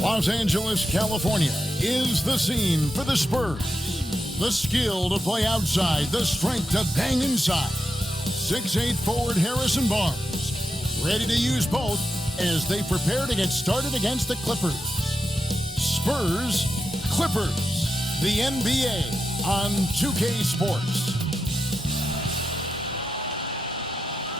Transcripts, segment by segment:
Los Angeles, California is the scene for the Spurs. The skill to play outside, the strength to bang inside. 6'8" forward Harrison Barnes, ready to use both as they prepare to get started against the Clippers. Spurs, Clippers, the NBA on 2K Sports.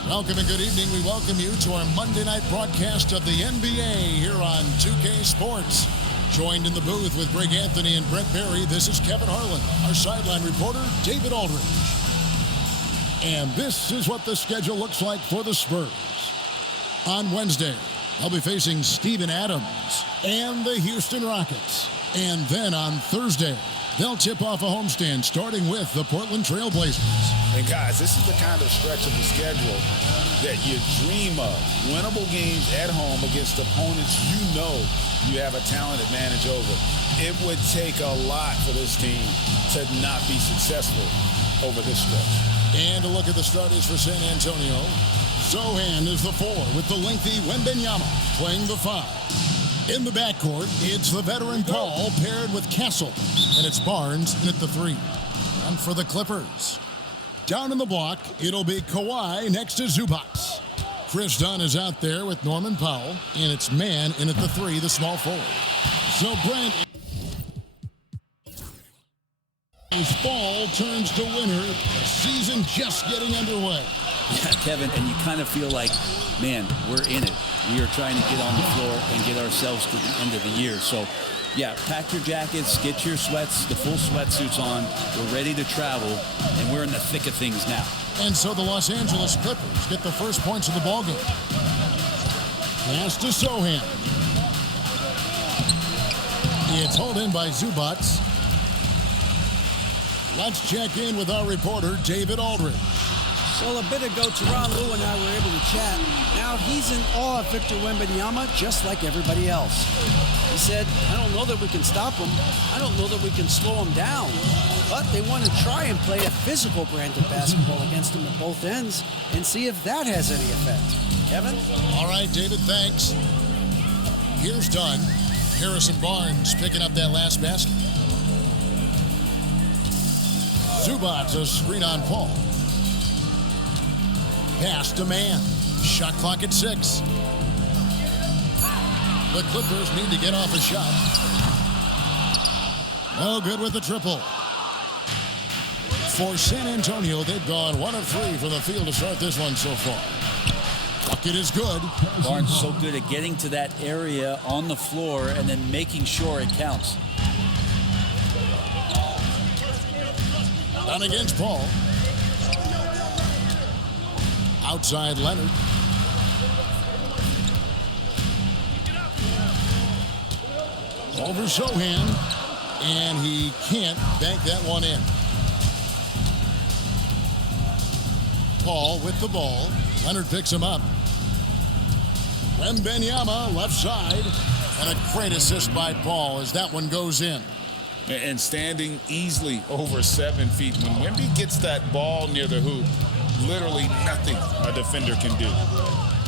Welcome and good evening. We welcome you to our Monday night broadcast of the NBA here on 2K Sports. Joined in the booth with Greg Anthony and Brent Barry, this is Kevin Harlan. Our sideline reporter, David Aldridge. And this is what the schedule looks like for the Spurs. On Wednesday, they'll be facing Steven Adams and the Houston Rockets. And then on Thursday, they'll tip off a homestand starting with the Portland Trail Blazers. And guys, this is the kind of stretch of the schedule that you dream of. Winnable games at home against opponents you know you have a talent advantage over. It would take a lot for this team to not be successful over this stretch. And a look at the starters for San Antonio. Sohan is the 4 with the lengthy Wembanyama playing the 5. In the backcourt, it's the veteran Paul paired with Castle. And it's Barnes in at the 3. And for the Clippers, down in the block, it'll be Kawhi next to Zubac. Chris Dunn is out there with Norman Powell. And it's Mann in at the 3, the small forward. So Brent, as fall turns to winter, the season just getting underway. Yeah, Kevin, and you kind of feel like, man, we're in it. We are trying to get on the floor and get ourselves to the end of the year. So, yeah, pack your jackets, get your sweats, the full sweatsuits on. We're ready to travel, and we're in the thick of things now. And so the Los Angeles Clippers get the first points of the ballgame. Pass to Sohan. It's hauled in by Zubac. Let's check in with our reporter, David Aldridge. Well, a bit ago, Tyronn Lue and I were able to chat. Now he's in awe of Victor Wembanyama, just like everybody else. He said, I don't know that we can stop him. I don't know that we can slow him down. But they want to try and play a physical brand of basketball against him at both ends and see if that has any effect. Kevin? All right, David, thanks. Here's Dunn. Harrison Barnes picking up that last basket. Zubac, a screen on Paul. Pass to Mann. Shot clock at 6. The Clippers need to get off a shot. No good with the triple. For San Antonio, they've gone 1 of 3 from the field to start this one so far. Bucket is good. Barnes is so good at getting to that area on the floor and then making sure it counts. Down against Paul. Outside Leonard. Over Sohan. And he can't bank that one in. Paul with the ball. Leonard picks him up. Wembanyama left side. And a great assist by Paul as that one goes in. And standing easily over 7 feet. When Wemby gets that ball near the hoop, literally nothing a defender can do.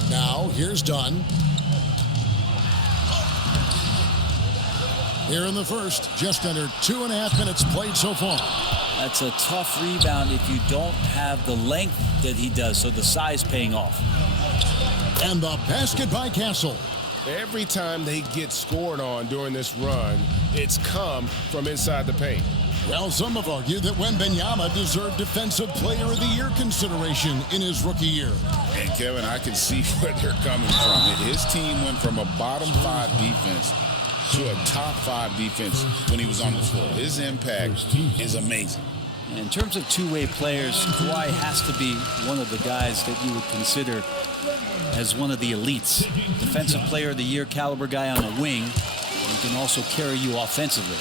Now, here's Dunn. Here in the first, just under 2.5 minutes played so far. That's a tough rebound if you don't have the length that he does, so the size paying off. And the basket by Castle. Every time they get scored on during this run, it's come from inside the paint. Well, some have argued that Wembanyama deserved Defensive Player of the Year consideration in his rookie year. And Kevin, I can see where they're coming from. His team went from a bottom 5 defense to a top 5 defense when he was on the floor. His impact is amazing. In terms of two-way players, Kawhi has to be one of the guys that you would consider as one of the elites. Defensive Player of the Year caliber guy on the wing, and can also carry you offensively.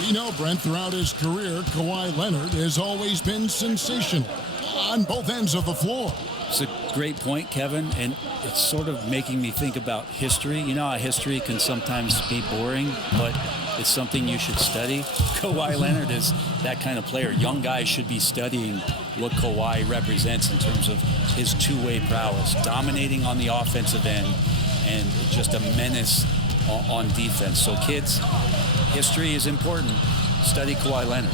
We know, Brent, throughout his career, Kawhi Leonard has always been sensational on both ends of the floor. It's a great point, Kevin, and it's sort of making me think about history. You know how history can sometimes be boring, but it's something you should study. Kawhi Leonard is that kind of player. Young guys should be studying what Kawhi represents in terms of his two-way prowess, dominating on the offensive end, and just a menace on defense. So kids, history is important. Study Kawhi Leonard.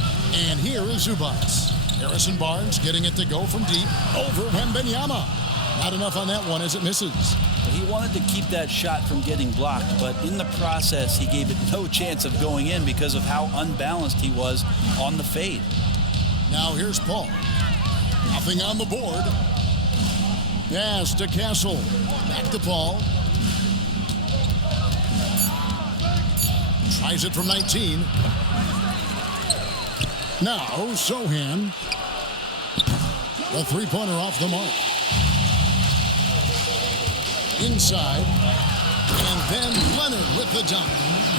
And here is Zubats. Harrison Barnes getting it to go from deep over Wembanyama. Not enough on that one as it misses. He wanted to keep that shot from getting blocked, but in the process, he gave it no chance of going in because of how unbalanced he was on the fade. Now here's Paul. Nothing on the board. Yes, to Castle. Back to Paul. Tries it from 19. Now, Sohan. The three-pointer off the mark. Inside. And then Leonard with the dunk.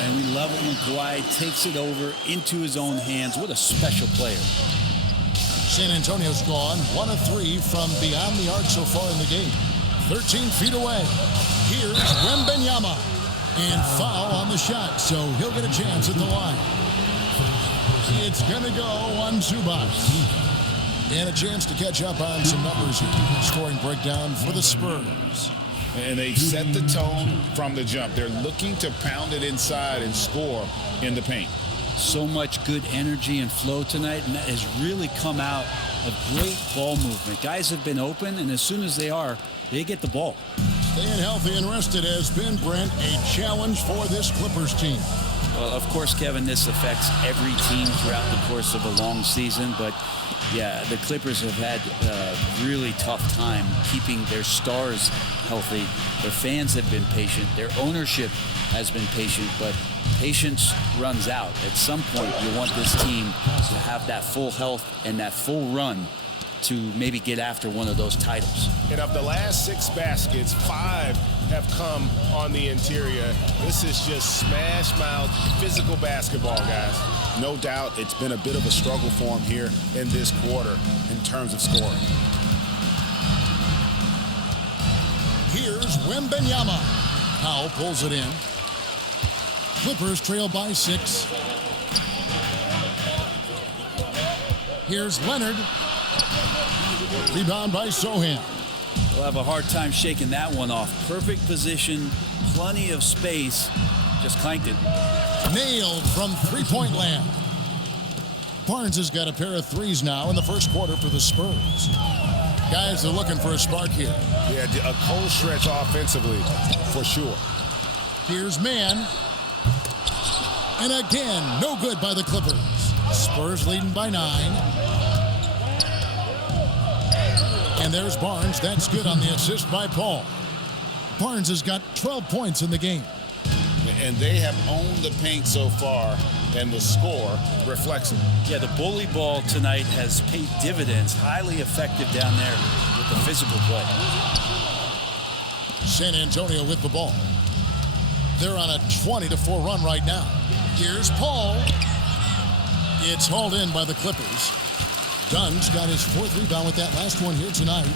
And we love it when Kawhi takes it over into his own hands. What a special player. San Antonio's gone 1 of 3 from beyond the arc so far in the game. 13 feet away. Here's Wembanyama. And foul on the shot, so he'll get a chance at the line. It's going to go on Zubac. And a chance to catch up on some numbers here. Scoring breakdown for the Spurs. And they set the tone from the jump. They're looking to pound it inside and score in the paint. So much good energy and flow tonight, and that has really come out of great ball movement. Guys have been open, and as soon as they are, they get the ball. Staying healthy and rested has been, Brent, a challenge for this Clippers team. Well, of course, Kevin, this affects every team throughout the course of a long season, but yeah, the Clippers have had a really tough time keeping their stars healthy. Their fans have been patient. Their ownership has been patient, but patience runs out. At some point, you want this team to have that full health and that full run to maybe get after one of those titles. And of the last 6 baskets, 5 have come on the interior. This is just smash mouth physical basketball, guys. No doubt it's been a bit of a struggle for him here in this quarter in terms of scoring. Here's Wembanyama. Powell pulls it in. Clippers trail by 6. Here's Leonard. Rebound by Sohan. We'll have a hard time shaking that one off. Perfect position, plenty of space. Just clanked it. Nailed from three-point land. Barnes has got a pair of threes now in the first quarter for the Spurs. Guys, they're looking for a spark here. Yeah, a cold stretch offensively, for sure. Here's Mann. And again, no good by the Clippers. Spurs leading by 9. And there's Barnes. That's good on the assist by Paul. Barnes has got 12 points in the game. And they have owned the paint so far, and the score reflects it. Yeah, the bully ball tonight has paid dividends. Highly effective down there with the physical play. San Antonio with the ball. They're on a 20-4 run right now. Here's Paul. It's hauled in by the Clippers. Dunn's got his 4th rebound with that last one here tonight.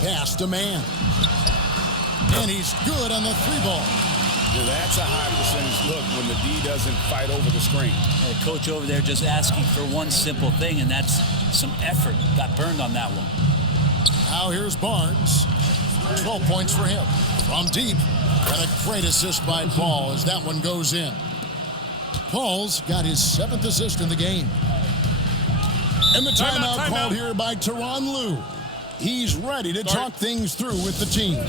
Pass to Mann. And he's good on the 3-ball. Well, that's a high percentage look when the D doesn't fight over the screen. The coach over there just asking for one simple thing, and that's some effort. Got burned on that one. Now here's Barnes. 12 points for him. From deep. And a great assist by Paul as that one goes in. Paul's got his 7th assist in the game. And the timeout called here by Tyronn Lue. He's ready to talk things through with the team.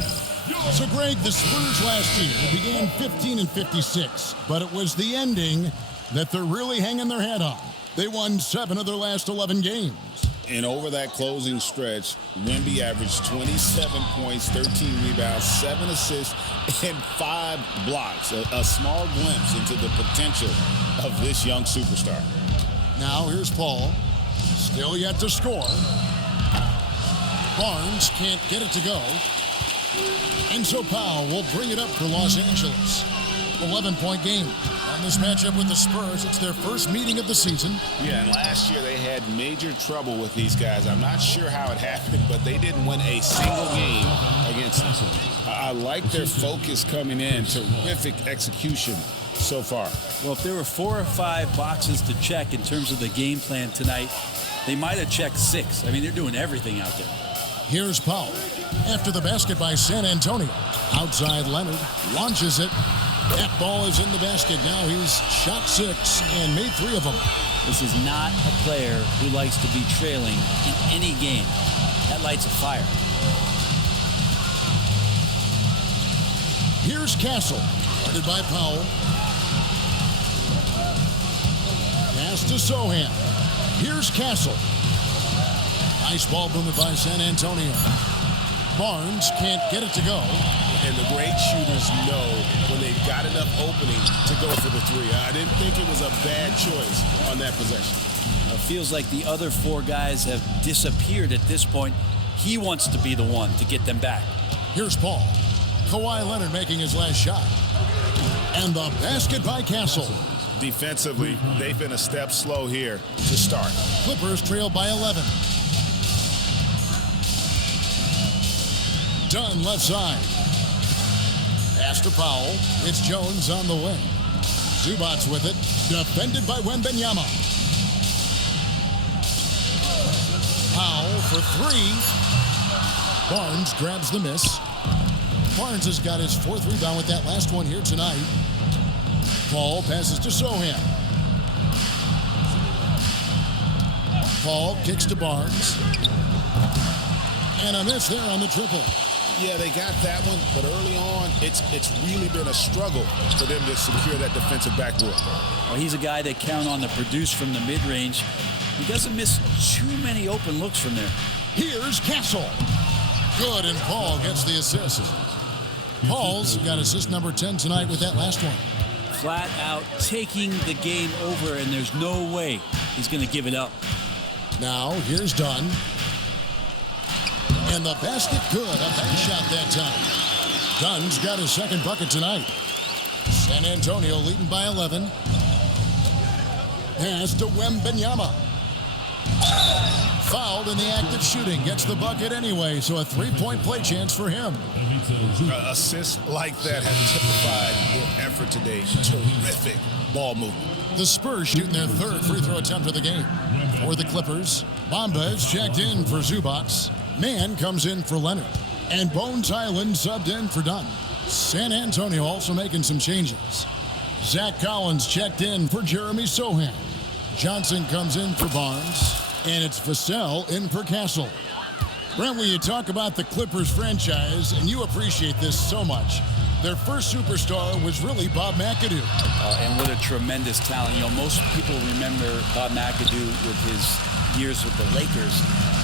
So, Greg, the Spurs last year began 15-56, but it was the ending that they're really hanging their head on. They won 7 of their last 11 games. And over that closing stretch, Wemby averaged 27 points, 13 rebounds, 7 assists, and 5 blocks. A small glimpse into the potential of this young superstar. Now here's Paul. Still yet to score. Barnes can't get it to go. And so Powell will bring it up for Los Angeles. 11-point game. On this matchup with the Spurs, it's their first meeting of the season. Yeah, and last year they had major trouble with these guys. I'm not sure how it happened, but they didn't win a single game against them. I like their focus coming in. Terrific execution so far. Well, if there were 4 or 5 boxes to check in terms of the game plan tonight, they might have checked 6. I mean, they're doing everything out there. Here's Powell. After the basket by San Antonio. Outside Leonard. Launches it. That ball is in the basket. Now he's shot 6 and made 3 of them. This is not a player who likes to be trailing in any game. That lights a fire. Here's Castle. Guarded by Powell. Pass to Sohan. Here's Castle. Nice ball movement by San Antonio. Barnes can't get it to go. And the great shooters know when they've got enough opening to go for the 3. I didn't think it was a bad choice on that possession. It feels like the other 4 guys have disappeared at this point. He wants to be the one to get them back. Here's Paul. Kawhi Leonard making his last shot. And the basket by Castle. Defensively, they've been a step slow here to start. Clippers trail by 11. Dunn left side. Pass to Powell. It's Jones on the wing. Zubats with it. Defended by Wembanyama. Powell for 3. Barnes grabs the miss. Barnes has got his 4th rebound with that last one here tonight. Paul passes to Sohan. Paul kicks to Barnes. And a miss there on the triple. Yeah, they got that one, but early on, it's really been a struggle for them to secure that defensive backboard. Well, he's a guy that count on to produce from the mid-range. He doesn't miss too many open looks from there. Here's Castle. Good, and Paul gets the assist. Paul's got assist number 10 tonight with that last one. Flat out taking the game over, and there's no way he's going to give it up. Now, here's Dunn. And the basket good. A bank shot that time. Dunn's got his 2nd bucket tonight. San Antonio leading by 11. Pass to Wembanyama. Fouled in the act of shooting. Gets the bucket anyway, so a 3-point play chance for him. Assists like that have typified their effort today. Terrific ball movement. The Spurs shooting their 3rd free throw attempt of the game. For the Clippers, Bamba is checked in for Zubats. Mann comes in for Leonard. And Bones Island subbed in for Dunn. San Antonio also making some changes. Zach Collins checked in for Jeremy Sohan. Johnson comes in for Barnes. And it's Vassell in for Castle. Brent, when you talk about the Clippers franchise, and you appreciate this so much, their first superstar was really Bob McAdoo. And what a tremendous talent. You know, most people remember Bob McAdoo with his years with the Lakers.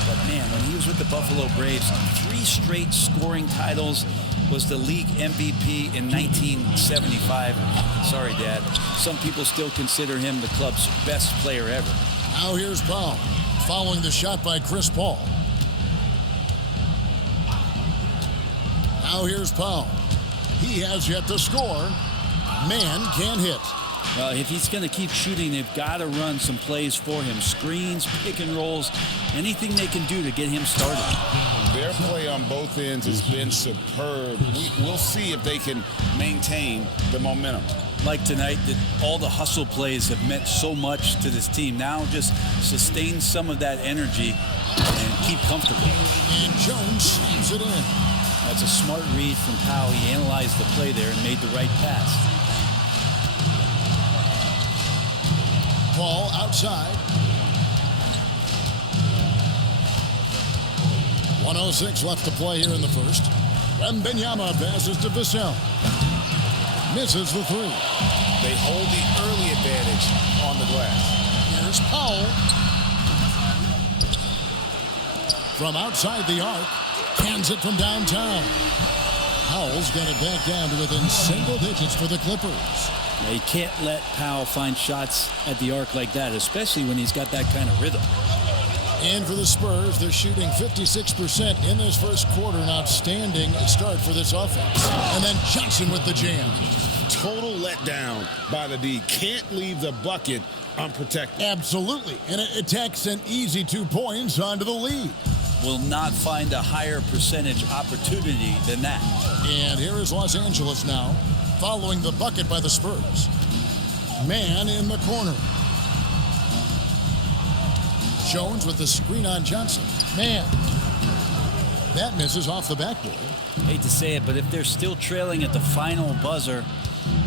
But man, when he was with the Buffalo Braves, 3 straight scoring titles, was the league MVP in 1975. Sorry, Dad. Some people still consider him the club's best player ever. Now here's Paul, following the shot by Chris Paul. Now here's Paul. He has yet to score. Man can't hit. Well, if he's going to keep shooting, they've got to run some plays for him. Screens, pick and rolls, anything they can do to get him started. Their play on both ends has been superb. We'll see if they can maintain the momentum. Like tonight, that all the hustle plays have meant so much to this team. Now just sustain some of that energy and keep comfortable. And Jones slams it in. That's a smart read from Powell. He analyzed the play there and made the right pass. Paul outside. 1:06 left to play here in the first. Wembanyama passes to Vassell. Misses the 3. They hold the early advantage on the glass. Here's Powell. From outside the arc. Hands it from downtown. Powell's got it back down to within single digits for the Clippers. Now, you can't let Powell find shots at the arc like that, especially when he's got that kind of rhythm. And for the Spurs, they're shooting 56% in this first quarter. An outstanding start for this offense. And then Johnson with the jam. Total letdown by the D. Can't leave the bucket unprotected. Absolutely. And it tacks an easy 2 points onto the lead. Will not find a higher percentage opportunity than that. And here is Los Angeles now, following the bucket by the Spurs. Man in the corner. Jones with the screen on Johnson. Man. That misses off the backboard. Hate to say it, but if they're still trailing at the final buzzer,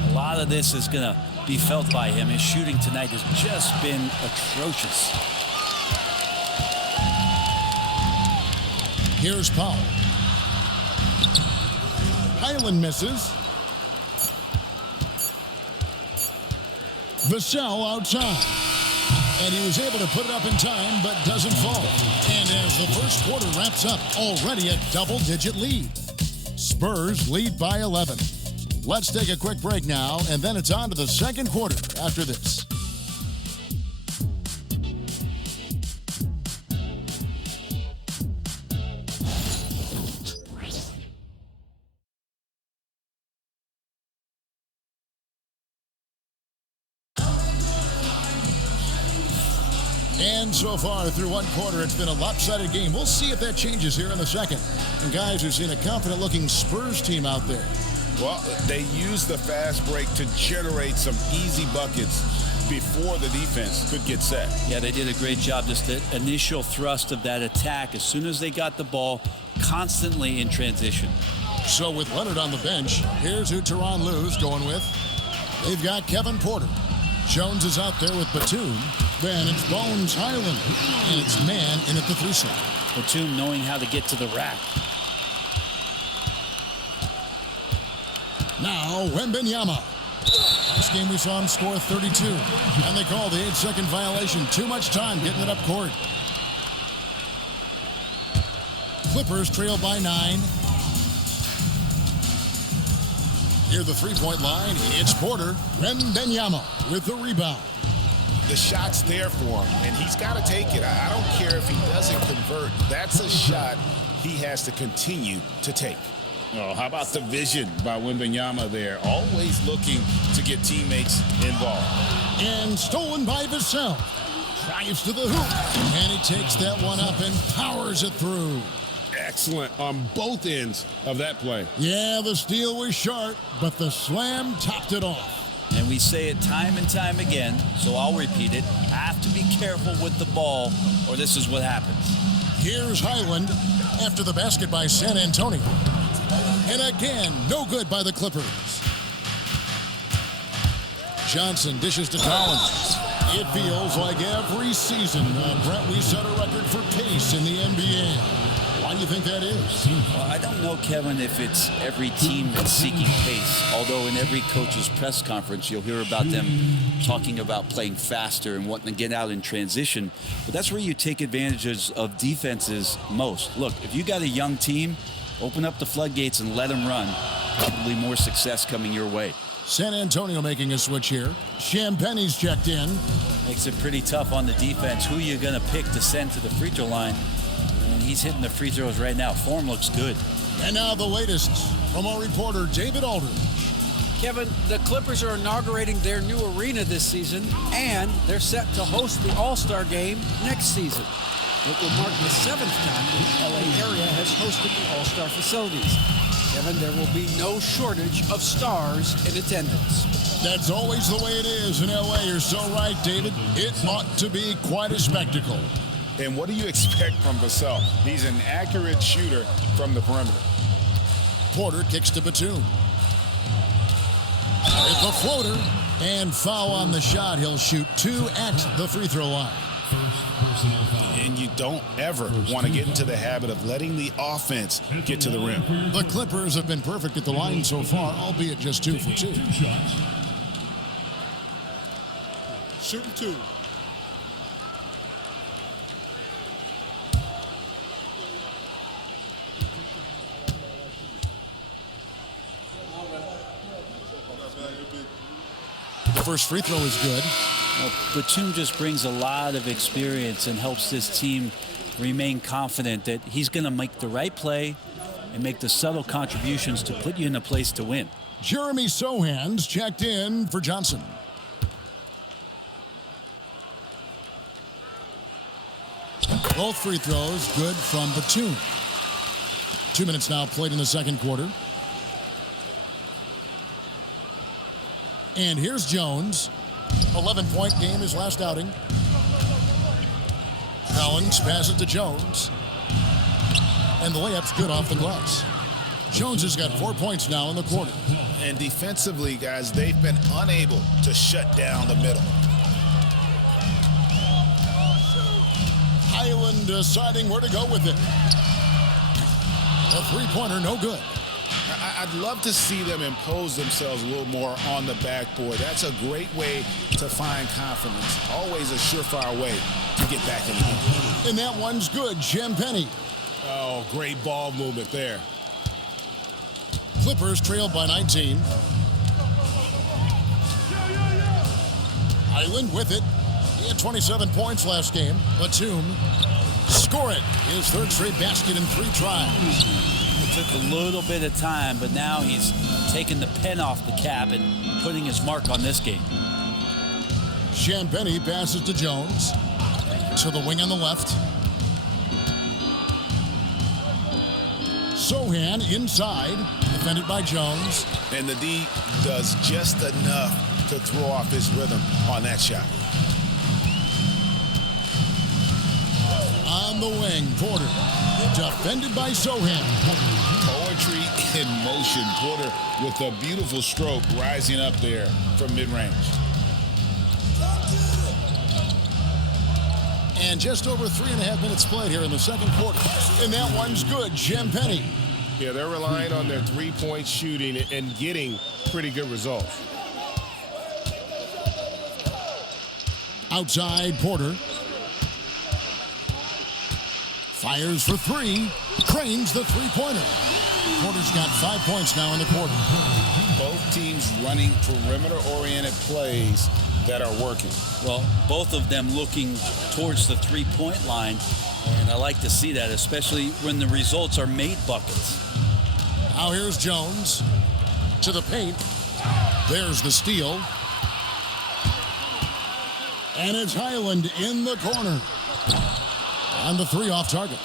a lot of this is going to be felt by him. His shooting tonight has just been atrocious. Here's Powell. Highland misses. Vassell outside. And he was able to put it up in time, but doesn't fall. And as the first quarter wraps up, already a double-digit lead. Spurs lead by 11. Let's take a quick break now, and then it's on to the second quarter after this. And so far through one quarter, it's been a lopsided game. We'll see if that changes here in the second. And guys, we've seen a confident-looking Spurs team out there. Well, they used the fast break to generate some easy buckets before the defense could get set. Yeah, they did a great job. Just the initial thrust of that attack, as soon as they got the ball, constantly in transition. So with Leonard on the bench, here's who Tyronn Lue's going with. They've got Kevin Porter. Jones is out there with Batum. Then it's Bones Highland. And it's Man in at the 3 slot. Batum knowing how to get to the rack. Now, Wembanyama. Last game we saw him score 32. And they call the 8-second violation. Too much time getting it up court. Clippers trail by 9. Near the three-point line, it's Porter. Wembanyama with the rebound. The shot's there for him, and he's got to take it. I don't care if he doesn't convert. That's a shot he has to continue to take. Oh, how about the vision by Wembanyama there? Always looking to get teammates involved. And stolen by Vassell. Drives to the hoop. And he takes that one up and powers it through. Excellent on both ends of that play. Yeah, the steal was sharp, but the slam topped it off. And we say it time and time again, so I'll repeat it. Have to be careful with the ball, or this is what happens. Here's Highland after the basket by San Antonio. And again, no good by the Clippers. Johnson dishes to Collins. It feels like every season, Brett, we set a record for pace in the NBA. Why do you think that is? Well, I don't know, Kevin, if it's every team that's seeking pace. Although in every coach's press conference, you'll hear about them talking about playing faster and wanting to get out in transition. But that's where you take advantages of defenses most. Look, if you got a young team, open up the floodgates and let them run. Probably more success coming your way. San Antonio making a switch here. Champagne's checked in. Makes it pretty tough on the defense. Who are you going to pick to send to the free throw line? And he's hitting the free throws right now. Form looks good. And now the latest from our reporter, David Aldridge. Kevin, the Clippers are inaugurating their new arena this season, and they're set to host the All-Star Game next season. It will mark the 7th time the LA area has hosted the All-Star facilities. Kevin, there will be no shortage of stars in attendance. That's always the way it is in LA. You're so right, David. It ought to be quite a spectacle. And what do you expect from Vassell? He's an accurate shooter from the perimeter. Porter kicks to Batum. With the floater and foul on the shot. He'll shoot 2 at the free throw line. And you don't ever want to get into the habit of letting the offense get to the rim. The Clippers have been perfect at the line so far, albeit just 2 for 2. Shooting 2. The first free throw is good. Well, Batum just brings a lot of experience and helps this team remain confident that he's going to make the right play and make the subtle contributions to put you in a place to win. Jeremy Sohan's checked in for Johnson. Both free throws good from Batum. 2 minutes now played in the second quarter. And here's Jones. 11-point game his last outing. Collins passes to Jones. And the layup's good off the glass. Jones has got 4 points now in the quarter. And defensively, guys, they've been unable to shut down the middle. Highland deciding where to go with it. A three-pointer, no good. I'd love to see them impose themselves a little more on the backboard. That's a great way to find confidence. Always a surefire way to get back in the game. And that one's good. Champagny. Oh, great ball movement there. Clippers trailed by 19. Highland with it. He had 27 points last game. Batum score it. His third straight basket in 3 tries. It took a little bit of time, but now he's taking the pen off the cap and putting his mark on this game. Champagny passes to Jones. To the wing on the left. Sohan inside, defended by Jones. And the D does just enough to throw off his rhythm on that shot. On the wing, Porter, defended by Sohan. Poetry in motion. Porter with a beautiful stroke rising up there from mid-range. And just over 3.5 minutes played here in the second quarter. And that one's good. Champagny. Yeah, they're relying on their three-point shooting and getting pretty good results. Outside, Porter. Fires for 3. Cranes the three-pointer. Porter's got 5 points now in the quarter. Both teams running perimeter-oriented plays that are working. Well, both of them looking towards the three-point line, and I like to see that, especially when the results are made buckets. Now here's Jones to the paint. There's the steal. And it's Highland in the corner. On the 3 off target.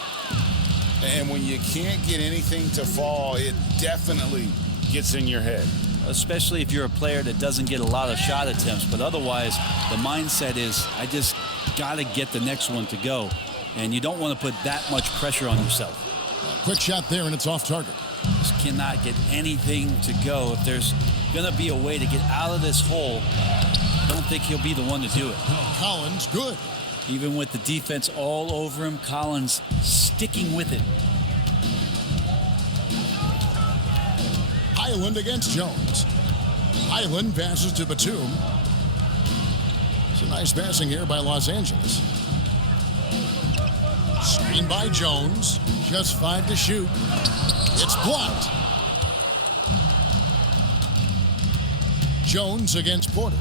And when you can't get anything to fall, it definitely gets in your head. Especially if you're a player that doesn't get a lot of shot attempts, but otherwise the mindset is, I just got to get the next one to go. And you don't want to put that much pressure on yourself. Quick shot there, and it's off target. Just cannot get anything to go. If there's going to be a way to get out of this hole, I don't think he'll be the one to do it. Collins, good. Even with the defense all over him, Collins sticking with it. Highland against Jones. Highland passes to Batum. It's a nice passing here by Los Angeles. Screen by Jones. Just 5 to shoot. It's blocked. Jones against Porter.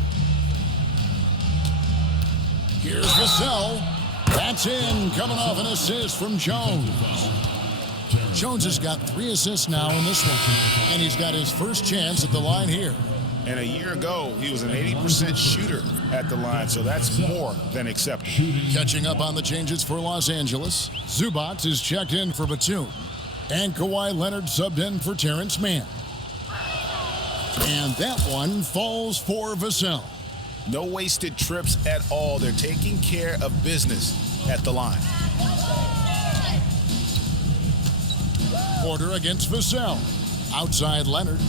Here's Vassell. That's in, coming off an assist from Jones. Jones has got 3 assists now in this one, and he's got his first chance at the line here. And a year ago, he was an 80% shooter at the line, so that's more than acceptable. Catching up on the changes for Los Angeles, Zubac is checked in for Batum, and Kawhi Leonard subbed in for Terrence Mann. And that one falls for Vassell. No wasted trips at all. They're taking care of business at the line. Porter against Vassell. Outside Leonard.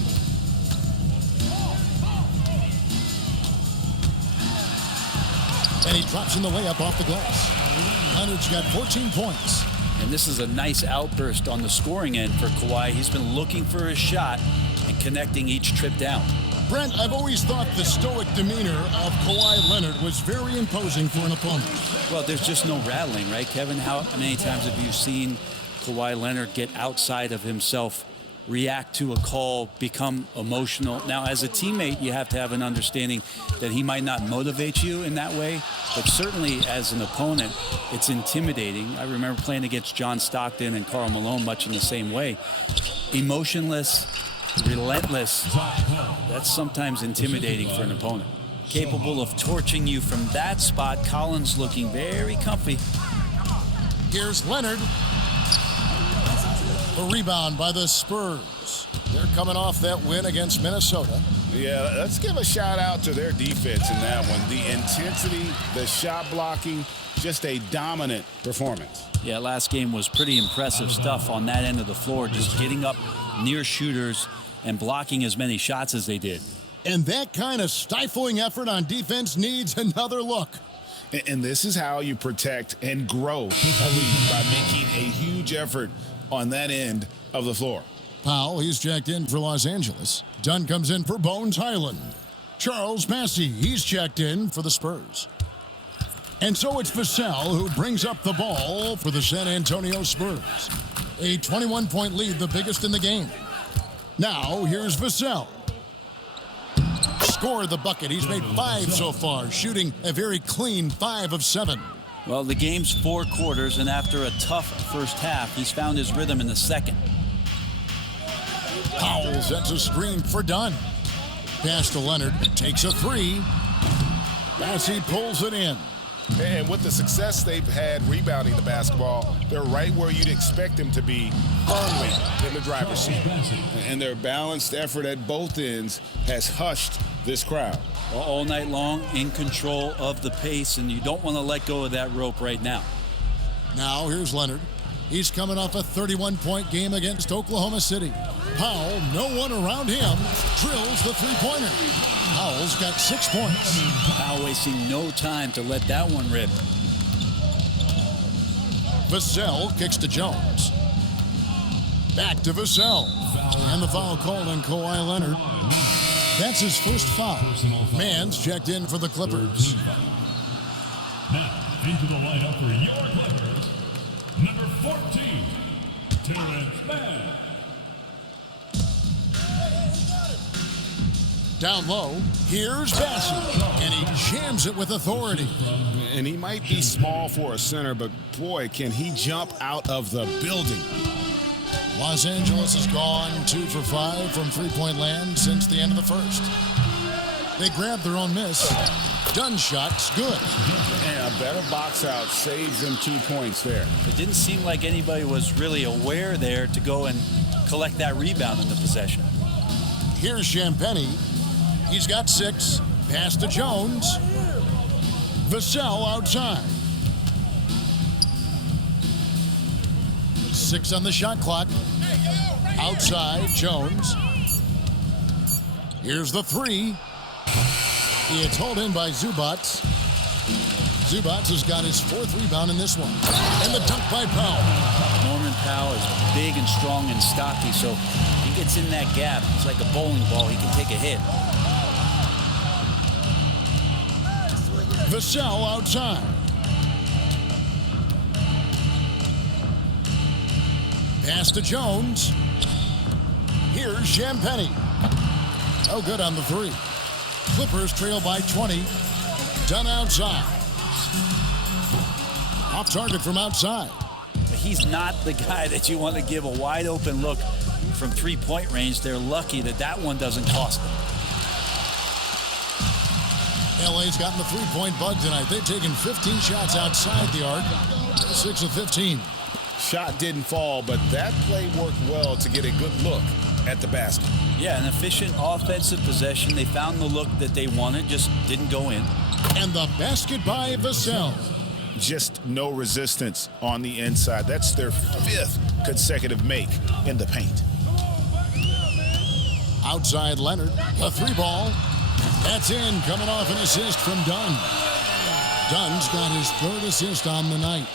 And he drops in the layup off the glass. Leonard's got 14 points. And this is a nice outburst on the scoring end for Kawhi. He's been looking for his shot and connecting each trip down. Brent, I've always thought the stoic demeanor of Kawhi Leonard was very imposing for an opponent. Well, there's just no rattling, right, Kevin? How many times have you seen Kawhi Leonard get outside of himself, react to a call, become emotional? Now, as a teammate, you have to have an understanding that he might not motivate you in that way, but certainly as an opponent, it's intimidating. I remember playing against John Stockton and Karl Malone much in the same way. Emotionless, relentless, that's sometimes intimidating for an opponent. Capable of torching you from that spot. Collins looking very comfy. Here's Leonard. A rebound by the Spurs. They're coming off that win against Minnesota. Yeah, let's give a shout out to their defense in that one. The intensity, the shot blocking, just a dominant performance. Yeah, last game was pretty impressive stuff on that end of the floor, just getting up near shooters and blocking as many shots as they did. And that kind of stifling effort on defense needs another look. And this is how you protect and grow a lead, by making a huge effort on that end of the floor. Powell, he's checked in for Los Angeles. Dunn comes in for Bones Highland. Charles Massey, he's checked in for the Spurs. And so it's Vassell who brings up the ball for the San Antonio Spurs. A 21-point lead, the biggest in the game. Now, here's Vassell. Scored the bucket. He's made 5 so far, shooting a very clean 5 of 7. Well, the game's 4 quarters, and after a tough first half, he's found his rhythm in the second. Powell sets a screen for Dunn. Pass to Leonard, takes a 3. Massey pulls it in. And with the success they've had rebounding the basketball, they're right where you'd expect them to be, firmly in the driver's seat. And their balanced effort at both ends has hushed this crowd. Well, all night long, in control of the pace, and you don't want to let go of that rope right now. Now here's Leonard. He's coming off a 31-point game against Oklahoma City. Powell, no one around him, drills the three-pointer. Powell's got 6 points. Powell wasting no time to let that one rip. Vassell kicks to Jones. Back to Vassell. And the foul called on Kawhi Leonard. That's his first foul. Mann's checked in for the Clippers. Now, into the lineup for your Clippers, number 14, Terrence Mann. Down low, here's Bassett, and he jams it with authority. And he might be small for a center, but boy, can he jump out of the building. Los Angeles has gone 2 for 5 from three-point land since the end of the first. They grabbed their own miss. Dunn's shot's good. And a better box out saves them 2 points there. It didn't seem like anybody was really aware there to go and collect that rebound in the possession. Here's Champagnie. He's got 6. Pass to Jones. Vassell outside. 6 on the shot clock. Outside, Jones. Here's the 3. It's hauled in by Zubats. Zubats has got his 4th rebound in this one. And the dunk by Powell. Norman Powell is big and strong and stocky, so he gets in that gap. It's like a bowling ball. He can take a hit. Vassell outside. Pass to Jones. Here's Champagnie. Oh, good on the 3. Clippers trail by 20. Dunn outside. Off target from outside. He's not the guy that you want to give a wide open look from three-point range. They're lucky that that one doesn't cost them. LA's gotten the three-point bug tonight. They've taken 15 shots outside the arc. 6 of 15. Shot didn't fall, but that play worked well to get a good look at the basket. Yeah, an efficient offensive possession. They found the look that they wanted, just didn't go in. And the basket by Vassell. Just no resistance on the inside. That's their 5th consecutive make in the paint. Outside Leonard, a 3-ball. That's in, coming off an assist from Dunn. Dunn's got his 3rd assist on the night.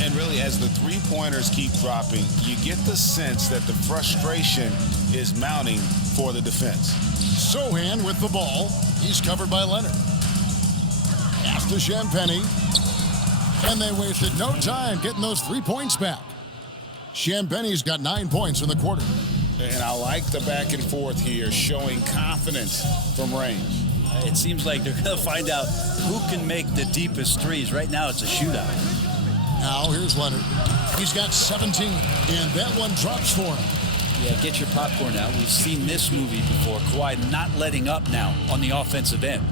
And really, as the three-pointers keep dropping, you get the sense that the frustration is mounting for the defense. Sohan with the ball. He's covered by Leonard. Pass to Champagnie. And they wasted no time getting those 3 points back. Champagnie's got 9 points in the quarter. And I like the back and forth here, showing confidence from range. It seems like they're going to find out who can make the deepest threes. Right now, it's a shootout. Now, here's Leonard. He's got 17, and that one drops for him. Yeah, get your popcorn out. We've seen this movie before. Kawhi not letting up now on the offensive end.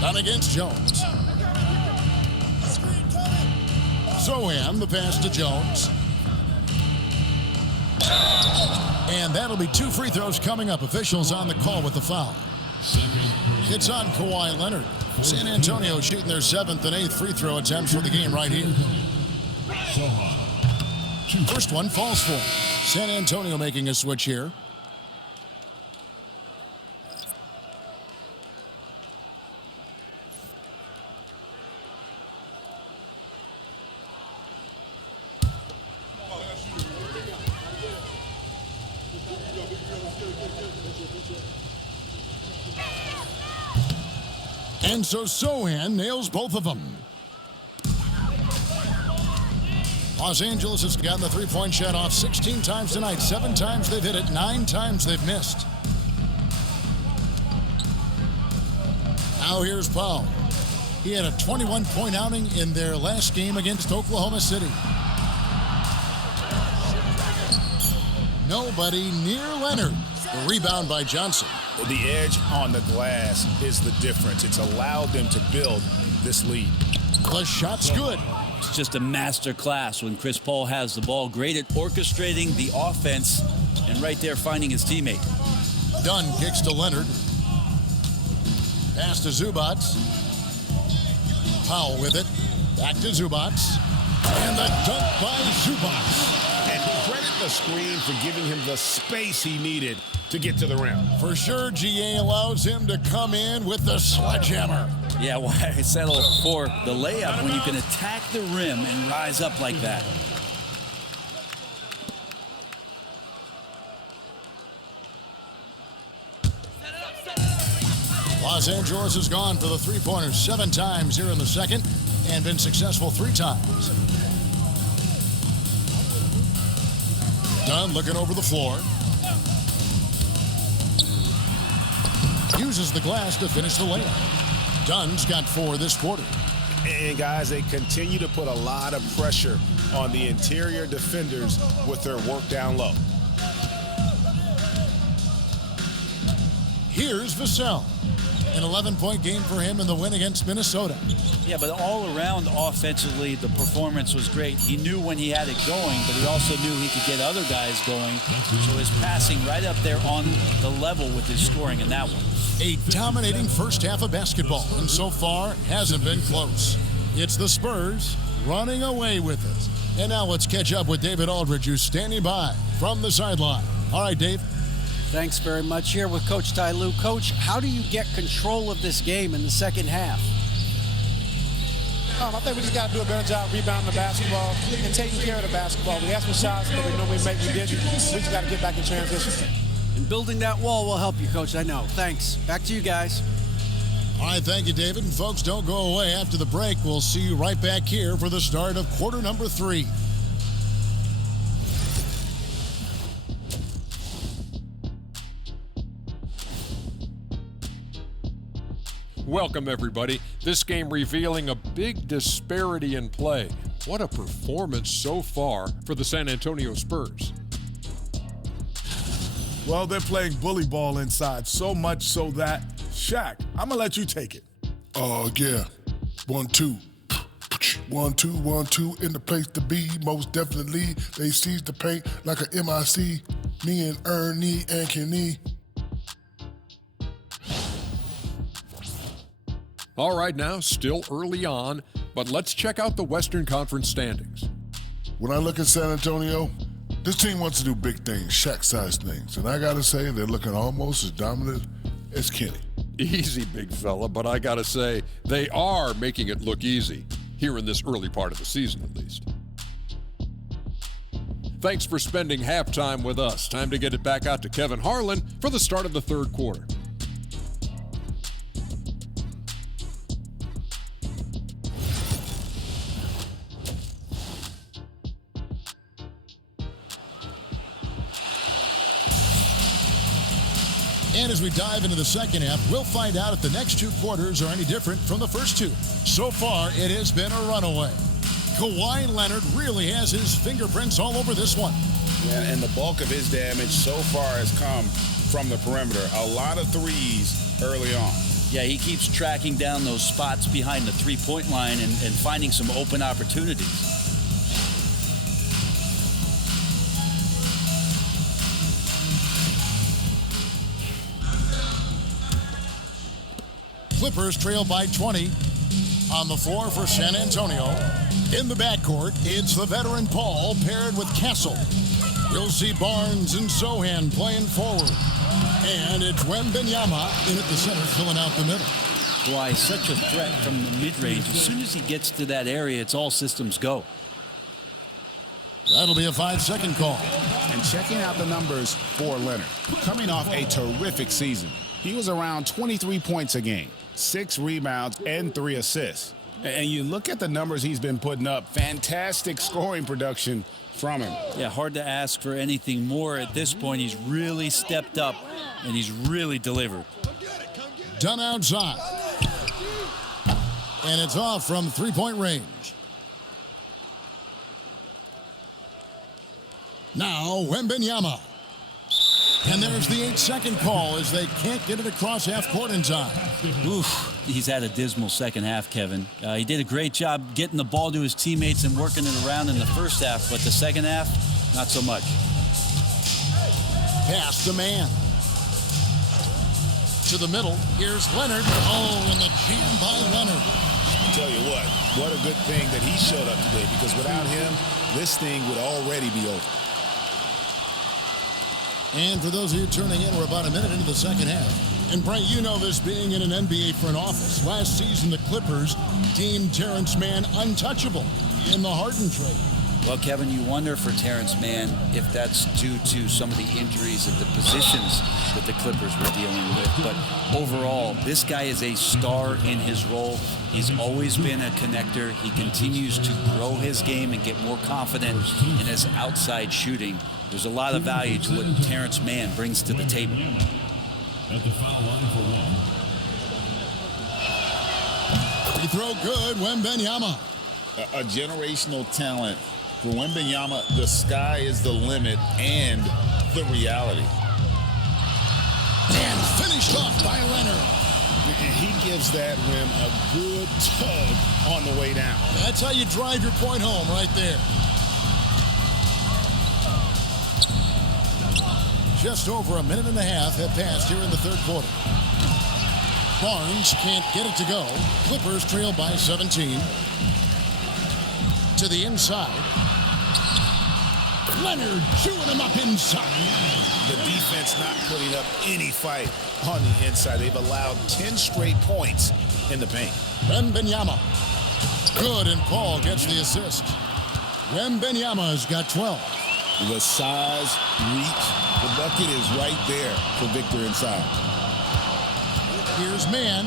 Done against Jones. Sohan, the pass to Jones. And that'll be 2 free throws coming up. Officials on the call with the foul. It's on Kawhi Leonard. San Antonio shooting their 7th and 8th free throw attempts for the game right here. First one falls for him. San Antonio making a switch here. And so Sohan nails both of them. Los Angeles has gotten the three-point shot off 16 times tonight. 7 times they've hit it, 9 times they've missed. Now here's Powell. He had a 21-point outing in their last game against Oklahoma City. Nobody near Leonard. The rebound by Johnson. The edge on the glass is the difference. It's allowed them to build this lead. The shot's good. It's just a master class when Chris Paul has the ball. Great at orchestrating the offense and right there finding his teammate. Dunn kicks to Leonard. Pass to Zubac. Powell with it. Back to Zubac. And the dunk by Zubac. And credit the screen for giving him the space he needed to get to the rim. For sure, GA allows him to come in with the sledgehammer. Yeah, why settle for the layup when you can attack the rim and rise up like that? Los Angeles has gone for the three-pointers 7 times here in the second and been successful 3 times. Dunn looking over the floor. Uses the glass to finish the layup. Dunn's got 4 this quarter. And guys, they continue to put a lot of pressure on the interior defenders with their work down low. Here's Vassell. An 11-point game for him in the win against Minnesota. Yeah, but all around offensively, the performance was great. He knew when he had it going, but he also knew he could get other guys going. So his passing right up there on the level with his scoring in that one. A dominating first half of basketball, and so far hasn't been close. It's the Spurs running away with it. And now let's catch up with David Aldridge, who's standing by from the sideline. All right, Dave. Thanks very much. Here with Coach Ty Lue. Coach, how do you get control of this game in the second half? I think we just got to do a better job rebounding the basketball and taking care of the basketball. We had some shots that we normally make, we didn't. We just got to get back in transition. And building that wall will help you, Coach, I know. Thanks. Back to you guys. All right, thank you, David. And folks, don't go away. After the break, we'll see you right back here for the start of quarter number 3. Welcome, everybody. This game revealing a big disparity in play. What a performance so far for the San Antonio Spurs. Well, they're playing bully ball inside, so much so that, Shaq, I'm going to let you take it. Oh, yeah. 1, 2. 1, 2, 1, 2, in the place to be, most definitely. They seize the paint like a MIC. Me and Ernie and Kenny. All right, now, still early on, but let's check out the Western Conference standings. When I look at San Antonio, this team wants to do big things, Shaq-sized things. And I got to say, they're looking almost as dominant as Kenny. Easy, big fella, but I got to say, they are making it look easy, here in this early part of the season at least. Thanks for spending halftime with us. Time to get it back out to Kevin Harlan for the start of the third quarter. And as we dive into the second half, we'll find out if the next 2 quarters are any different from the first 2. So far, it has been a runaway. Kawhi Leonard really has his fingerprints all over this one. Yeah, and the bulk of his damage so far has come from the perimeter. A lot of threes early on. Yeah, he keeps tracking down those spots behind the three-point line and finding some open opportunities. Clippers trail by 20. On the floor for San Antonio. In the backcourt, it's the veteran Paul paired with Castle. You'll see Barnes and Sohan playing forward. And it's Wembanyama in at the center, filling out the middle. Why, such a threat from the mid-range. As soon as he gets to that area, it's all systems go. That'll be a 5-second call. And checking out the numbers for Leonard. Coming off a terrific season. He was around 23 points a game, 6 rebounds, and 3 assists. And you look at the numbers he's been putting up, fantastic scoring production from him. Yeah, hard to ask for anything more at this point. He's really stepped up, and he's really delivered. Done outside. And it's off from three-point range. Now, Wembanyama. And there's the 8-second call as they can't get it across half court in time. Oof, he's had a dismal second half, Kevin. He did a great job getting the ball to his teammates and working it around in the first half, but the second half, not so much. Pass to man. To the middle. Here's Leonard. Oh, and the jam by Leonard. I'll tell you what a good thing that he showed up today, because without him, this thing would already be over. And for those of you tuning in, we're about a minute into the second half. And Brent, you know this being in an NBA front office. Last season, the Clippers deemed Terrence Mann untouchable in the Harden trade. Well, Kevin, you wonder for Terrence Mann if that's due to some of the injuries at the positions that the Clippers were dealing with. But overall, this guy is a star in his role. He's always been a connector. He continues to grow his game and get more confident in his outside shooting. There's a lot of value to what Terrence Mann brings to the table. At the foul line for one. Free throw good, Wembanyama. A generational talent. For Wembanyama, the sky is the limit and the reality. And finished off by Leonard. And he gives that rim a good tug on the way down. That's how you drive your point home right there. Just over a minute and a half have passed here in the third quarter. Barnes can't get it to go. Clippers trail by 17. To the inside. Leonard chewing him up inside. The defense not putting up any fight on the inside. They've allowed 10 straight points in the paint. Wembanyama. Good, and Paul gets the assist. Wembanyama's got 12. The size, reach, the bucket is right there for Victor inside. Here's Mann.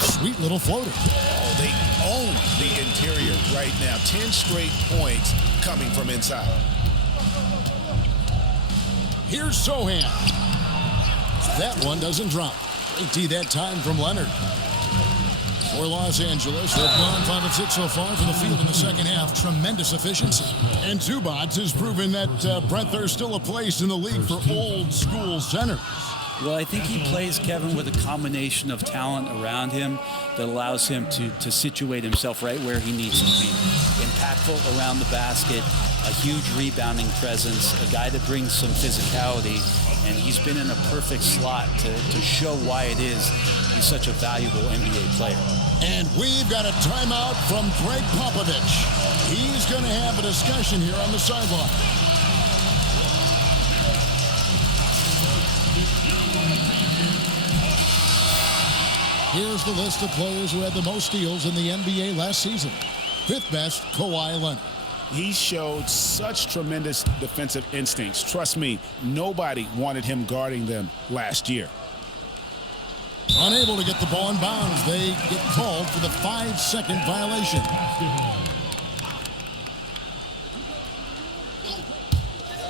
Sweet little floater. Oh, they own the interior right now. 10 straight points coming from inside. Here's Sohan. That one doesn't drop. AT that time from Leonard. For Los Angeles, they've gone 5 of 6 so far from the field in the second half. Tremendous efficiency. And Zubats has proven that, Brent, there's still a place in the league for old school centers. Well, I think he plays, Kevin, with a combination of talent around him that allows him to situate himself right where he needs to be. Impactful around the basket, a huge rebounding presence, a guy that brings some physicality, and he's been in a perfect slot to show why it is he's such a valuable NBA player. And we've got a timeout from Greg Popovich. He's going to have a discussion here on the sideline. Here's the list of players who had the most steals in the NBA last season. 5th best, Kawhi Leonard. He showed such tremendous defensive instincts. Trust me, nobody wanted him guarding them last year. Unable to get the ball in bounds, they get called for the 5-second violation.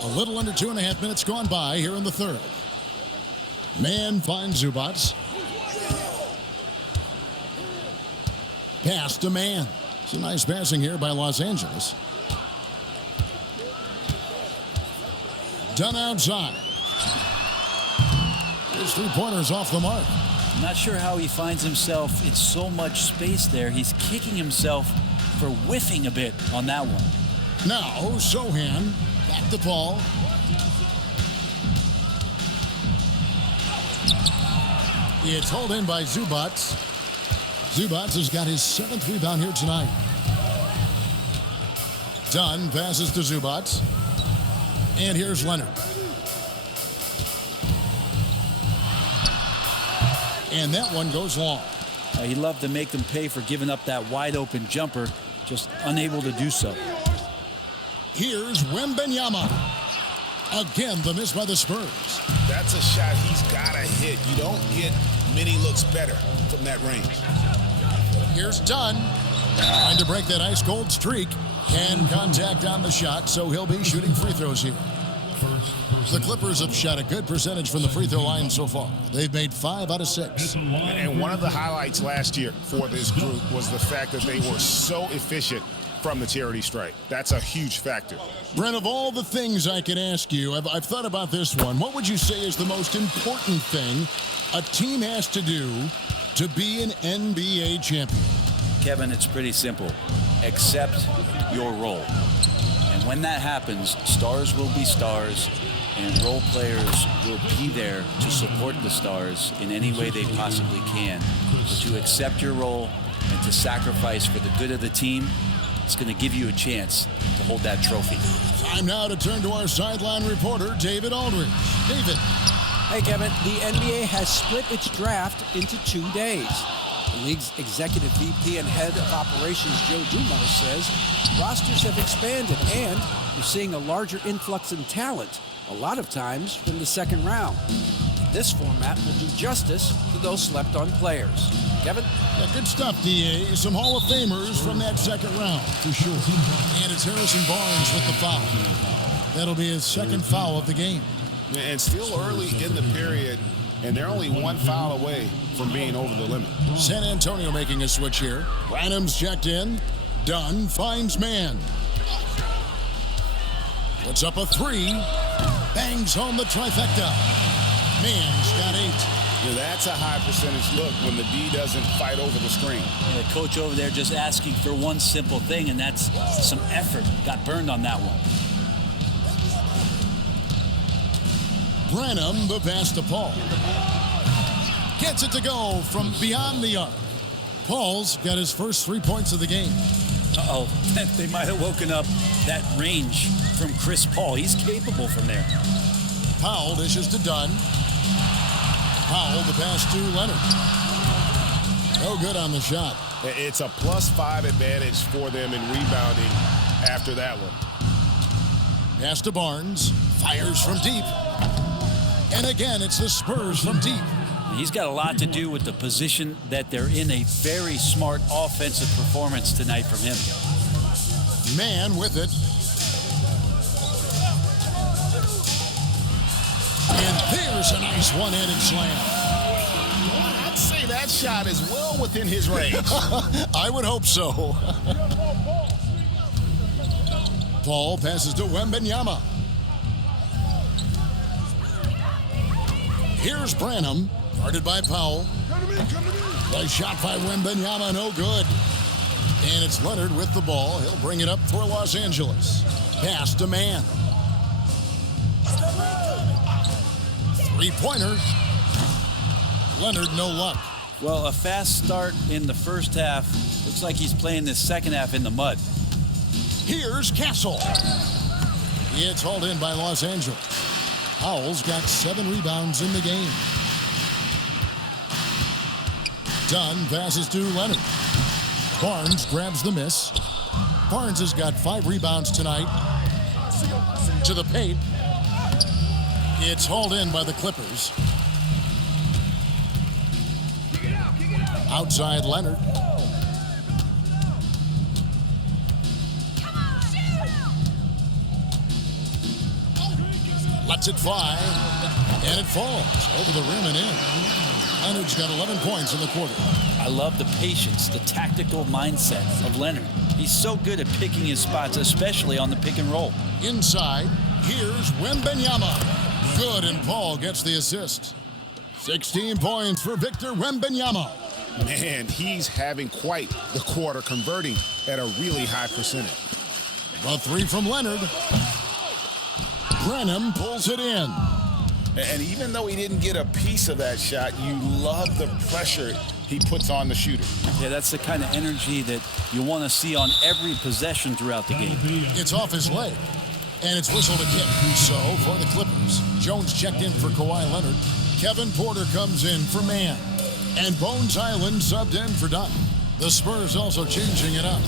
A little under 2.5 minutes gone by here in the third. Mann finds Zubats. Pass to Mann. It's a nice passing here by Los Angeles. Done outside. His three-pointers off the mark. I'm not sure how he finds himself in so much space there. He's kicking himself for whiffing a bit on that one. Now, Sohan back to Paul. It's hauled in by Zubats. Zubats has got his 7th rebound here tonight. Dunn passes to Zubats. And here's Leonard. And that one goes long. He loved to make them pay for giving up that wide open jumper, just unable to do so. Here's Wembanyama. Again, the miss by the Spurs. That's a shot he's got to hit. You don't get many looks better from that range. Here's Dunn. Trying to break that ice-cold streak. And contact on the shot, so he'll be shooting free throws here. The Clippers have shot a good percentage from the free throw line so far. They've made 5 out of 6. And one of the highlights last year for this group was the fact that they were so efficient from the charity stripe. That's a huge factor. Brent, of all the things I could ask you, I've thought about this one. What would you say is the most important thing a team has to do to be an NBA champion? Kevin, it's pretty simple. Accept your role. And when that happens, stars will be stars, and role players will be there to support the stars in any way they possibly can. But to accept your role and to sacrifice for the good of the team, it's going to give you a chance to hold that trophy. Time now to turn to our sideline reporter, David Aldridge. David. Hey, Kevin. The NBA has split its draft into 2 days. The league's executive VP and head of operations, Joe Dumars, says rosters have expanded and you're seeing a larger influx in talent, a lot of times from the second round. This format will do justice to those slept-on players. Kevin? Yeah, good stuff, D.A. Some Hall of Famers from that second round, for sure. And it's Harrison Barnes with the foul. That'll be his 2nd foul of the game. And still early in the period, and they're only 1 foul away from being over the limit. San Antonio making a switch here. Branham's checked in. Dunn finds man. Puts up a 3. Bangs home the trifecta. Man's got 8. Yeah, that's a high percentage look when the D doesn't fight over the screen. The coach over there just asking for one simple thing, and that's some effort. Got burned on that one. Branham, the pass to Paul. Gets it to go from beyond the arc. Paul's got his first 3 points of the game. Uh-oh, they might have woken up that range from Chris Paul. He's capable from there. Powell dishes to Dunn. Powell, the pass to Leonard. No good on the shot. It's a +5 advantage for them in rebounding after that one. Pass to Barnes. Fires from deep. And again, it's the Spurs from deep. He's got a lot to do with the position that they're in. A very smart offensive performance tonight from him. Man with it. And there's a nice one-handed slam. I'd say that shot is well within his range. I would hope so. Paul passes to Wembanyama. Here's Branham, guarded by Powell. Nice shot by Wembanyama, no good. And it's Leonard with the ball. He'll bring it up for Los Angeles. Pass to man. Three-pointer. Leonard, no luck. Well, a fast start in the first half. Looks like he's playing this second half in the mud. Here's Castle. It's hauled in by Los Angeles. Powell's got 7 rebounds in the game. Dunn passes to Leonard. Barnes grabs the miss. Barnes has got 5 rebounds tonight. To the paint. It's hauled in by the Clippers. Outside Leonard. Lets it fly, and it falls over the rim and in. Leonard's got 11 points in the quarter. I love the patience, the tactical mindset of Leonard. He's so good at picking his spots, especially on the pick and roll. Inside, here's Wembanyama. Good, and Paul gets the assist. 16 points for Victor Wembanyama. Man, he's having quite the quarter, converting at a really high percentage. A 3 from Leonard. Branham pulls it in. And even though he didn't get a piece of that shot, you love the pressure he puts on the shooter. Yeah, that's the kind of energy that you want to see on every possession throughout the game. It's off his leg, and it's whistled again. So, for the Clippers, Jones checked in for Kawhi Leonard. Kevin Porter comes in for Mann. And Bones Island subbed in for Dunn. The Spurs also changing it up.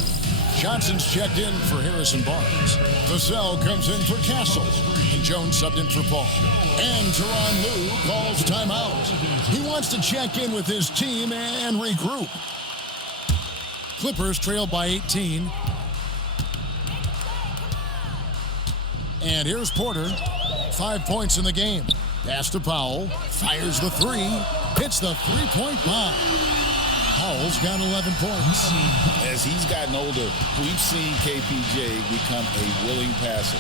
Johnson's checked in for Harrison Barnes. Vassell comes in for Castle. And Jones subbed in for Paul. And Tyronn Lue calls timeout. He wants to check in with his team and regroup. Clippers trail by 18. And here's Porter. 5 points in the game. Pass to Powell. Fires the three. Hits the three-point bomb. Powell's got 11 points. As he's gotten older, we've seen KPJ become a willing passer.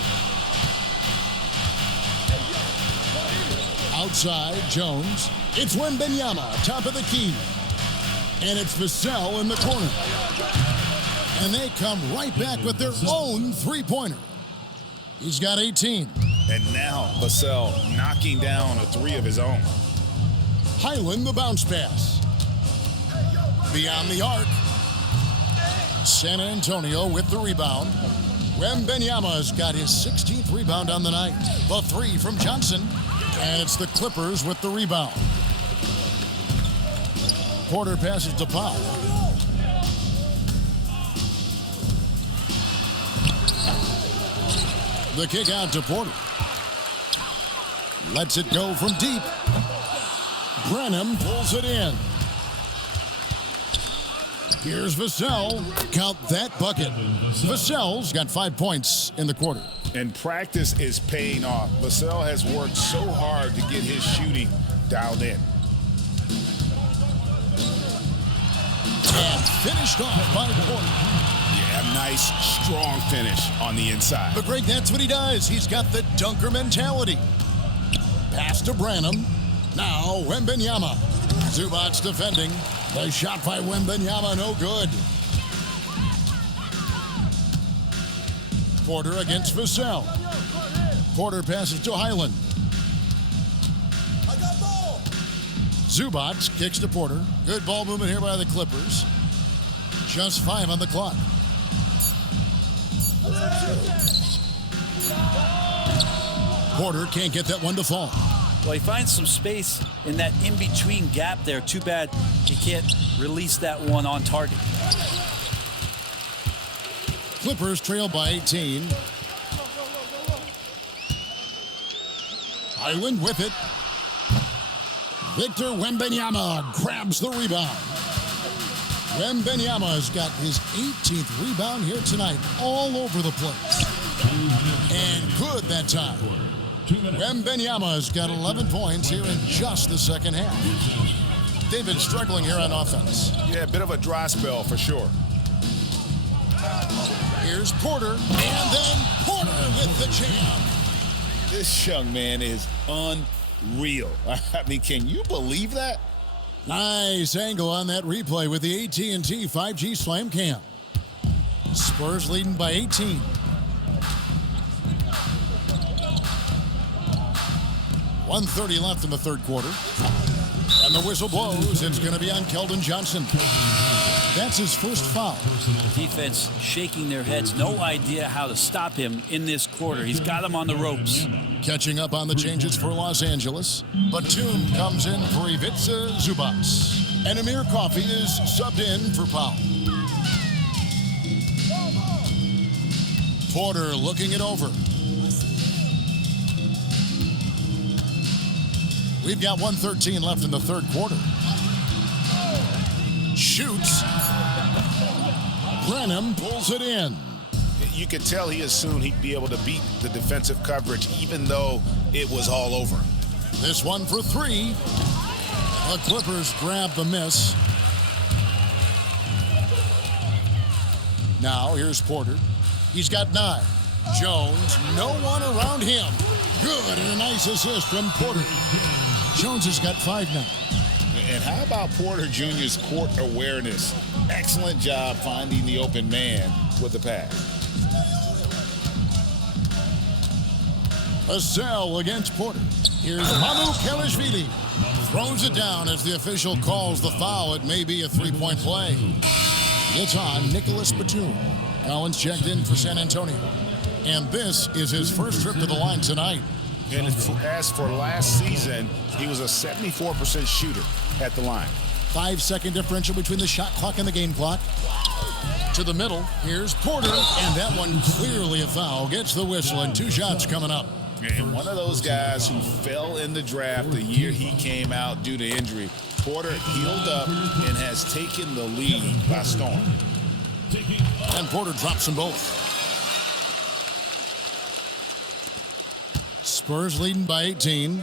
Outside, Jones. It's Wembanyama, top of the key. And it's Vassell in the corner. And they come right back with their own three-pointer. He's got 18. And now Vassell knocking down a three of his own. Highland, the bounce pass. Beyond the arc. San Antonio with the rebound. Wembanyama's got his 16th rebound on the night. The three from Johnson. And it's the Clippers with the rebound. Porter passes to Powell. The kick out to Porter. Lets it go from deep. Brenham pulls it in. Here's Vassell. Count that bucket. Vassell's got 5 points in the quarter. And practice is paying off. Vassell has worked so hard to get his shooting dialed in. And finished off by Porter. Yeah, nice, strong finish on the inside. But Greg, that's what he does. He's got the dunker mentality. Pass to Branham. Now Wembanyama. Zubac's defending. The shot by Wembanyama, no good. Porter against Vassell. Porter passes to Highland. Zubac kicks to Porter. Good ball movement here by the Clippers. Just 5 on the clock. Porter can't get that one to fall. Well, he finds some space in that in-between gap there. Too bad he can't release that one on target. Clippers trail by 18. Highland with it. Victor Wembanyama grabs the rebound. Wembanyama's got his 18th rebound here tonight, all over the place. And good that time. Wembanyama's got 11 points here in just the second half. They've been struggling here on offense. Yeah, a bit of a dry spell for sure. Here's Porter, and then Porter with the jam. This young man is unreal. I mean, can you believe that? Nice angle on that replay with the AT&T 5G Slam Cam. Spurs leading by 18. .130 left in the third quarter. And the whistle blows. It's going to be on Keldon Johnson. That's his first foul. Defense shaking their heads. No idea how to stop him in this quarter. He's got him on the ropes. Catching up on the changes for Los Angeles. Batum comes in for Ivica Zubac. And Amir Coffey is subbed in for Powell. Porter looking it over. We've got 1:13 left in the third quarter. Shoots. Brenham pulls it in. You could tell he assumed he'd be able to beat the defensive coverage even though it was all over. This one for three. The Clippers grab the miss. Now here's Porter. He's got 9. Jones, no one around him. Good, and a nice assist from Porter. Jones has got 5 now. And how about Porter Jr.'s court awareness? Excellent job finding the open man with the pass. Vassell against Porter. Here's Mamu Kelishvili. Throws it down as the official calls the foul. It may be a three-point play. It's on Nicholas Batum. Collins checked in for San Antonio. And this is his first trip to the line tonight. And as for last season, he was a 74% shooter at the line. 5-second differential between the shot clock and the game clock. To the middle, here's Porter, and that one clearly a foul. Gets the whistle, and 2 shots coming up. And one of those guys who fell in the draft the year he came out due to injury. Porter healed up and has taken the lead by storm. And Porter drops them both. Spurs leading by 18.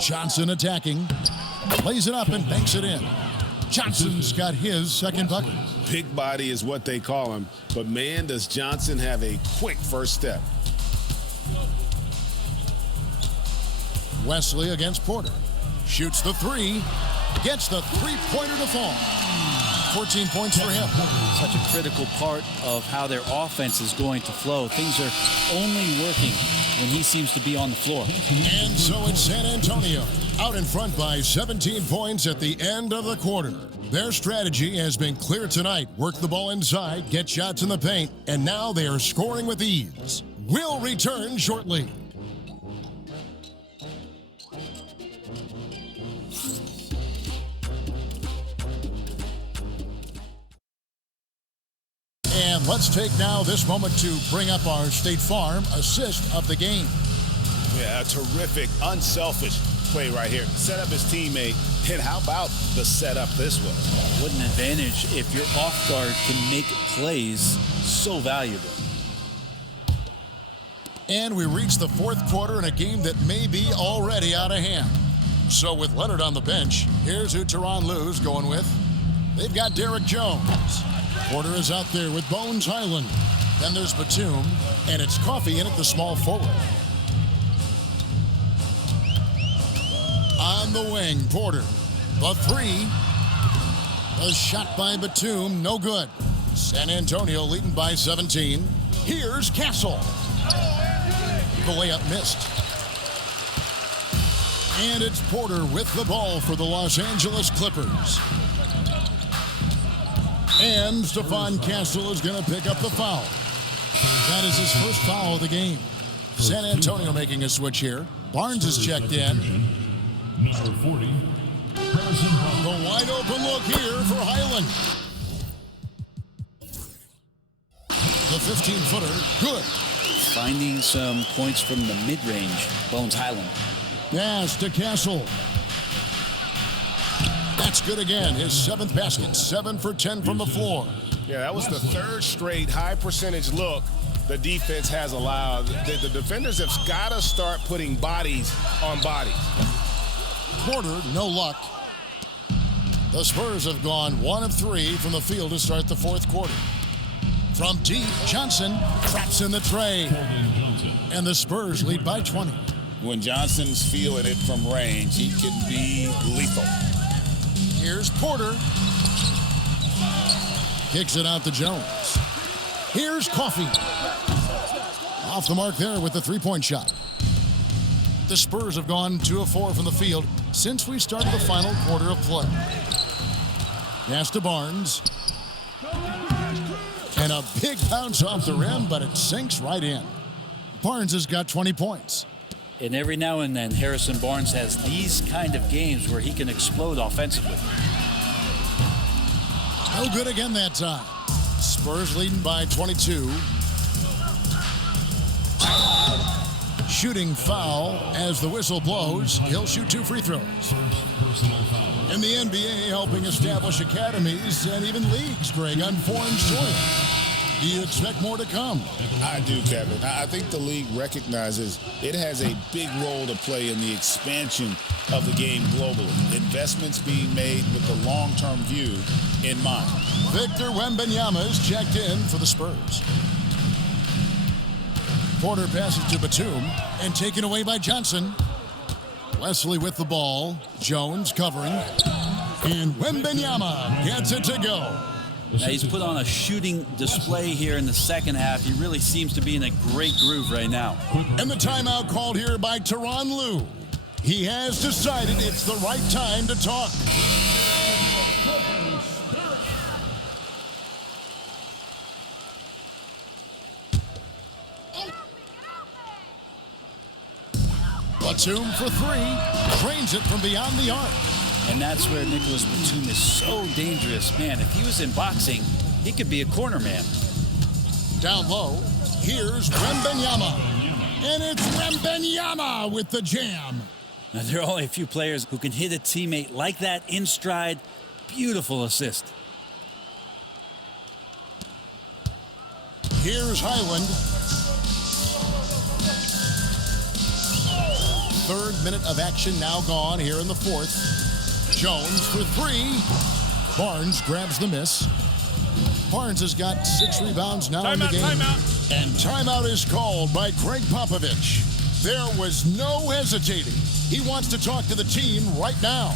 Johnson attacking. Lays it up and banks it in. Johnson's got his second bucket. Big body is what they call him, but man, does Johnson have a quick first step. Wesley against Porter. Shoots the three. Gets the three-pointer to fall. 14 points for him. Such a critical part of how their offense is going to flow. Things are only working when he seems to be on the floor. And so it's San Antonio out in front by 17 points at the end of the quarter. Their strategy has been clear tonight. Work the ball inside, get shots in the paint, and now they are scoring with ease. We'll return shortly. And let's take now this moment to bring up our State Farm assist of the game. Yeah, a terrific, unselfish play right here. Set up his teammate, and how about the setup this was? What an advantage if your off guard can make plays so valuable. And we reach the fourth quarter in a game that may be already out of hand. So with Leonard on the bench, here's who Tyronn Lue's going with. They've got Derek Jones. Porter is out there with Bones Highland. Then there's Batum, and it's Coffey in at the small forward. On the wing, Porter. The three. A shot by Batum, no good. San Antonio leading by 17. Here's Castle. The layup missed. And it's Porter with the ball for the Los Angeles Clippers. And Stephon Castle is going to pick up the foul. That is his first foul of the game. San Antonio making a switch here. Barnes is checked in. Number 40, The wide open look here for Highland. The 15-footer, good. Finding some points from the mid-range, Bones Highland. Pass to Castle. That's good again. His 7th basket, 7 for 10 from the floor. Yeah, that was the third straight high percentage look the defense has allowed. The defenders have got to start putting bodies on bodies. Porter, no luck. The Spurs have gone 1 of 3 from the field to start the fourth quarter. From deep, Johnson traps in the tray. And the Spurs lead by 20. When Johnson's feeling it from range, he can be lethal. Here's Porter. Kicks it out to Jones. Here's Coffey. Off the mark there with the three-point shot. The Spurs have gone 2 of 4 from the field since we started the final quarter of play. Pass to Barnes. And a big bounce off the rim, but it sinks right in. Barnes has got 20 points. And every now and then, Harrison Barnes has these kind of games where he can explode offensively. No good again that time. Spurs leading by 22. Shooting foul as the whistle blows. He'll shoot 2 free throws. In the NBA, helping establish academies and even leagues, Greg, on foreign soil. Do you expect more to come? I do, Kevin. I think the league recognizes it has a big role to play in the expansion of the game globally. Investments being made with the long-term view in mind. Victor Wembanyama is checked in for the Spurs. Porter passes to Batum and taken away by Johnson. Wesley with the ball. Jones covering. And Wembanyama gets it to go. Now, he's put on a shooting display here in the second half. He really seems to be in a great groove right now. And the timeout called here by Tyronn Lue. He has decided it's the right time to talk. Batum for three, drains it from beyond the arc. And that's where Nicholas Batum is so dangerous. Man, if he was in boxing, he could be a corner man. Down low, here's Wembanyama. And it's Wembanyama with the jam. Now, there are only a few players who can hit a teammate like that in stride. Beautiful assist. Here's Highland. Third minute of action now gone here in the fourth. Jones for three. Barnes grabs the miss. Barnes has got 6 rebounds now in the game. Timeout. And timeout is called by Craig Popovich. There was no hesitating. He wants to talk to the team right now.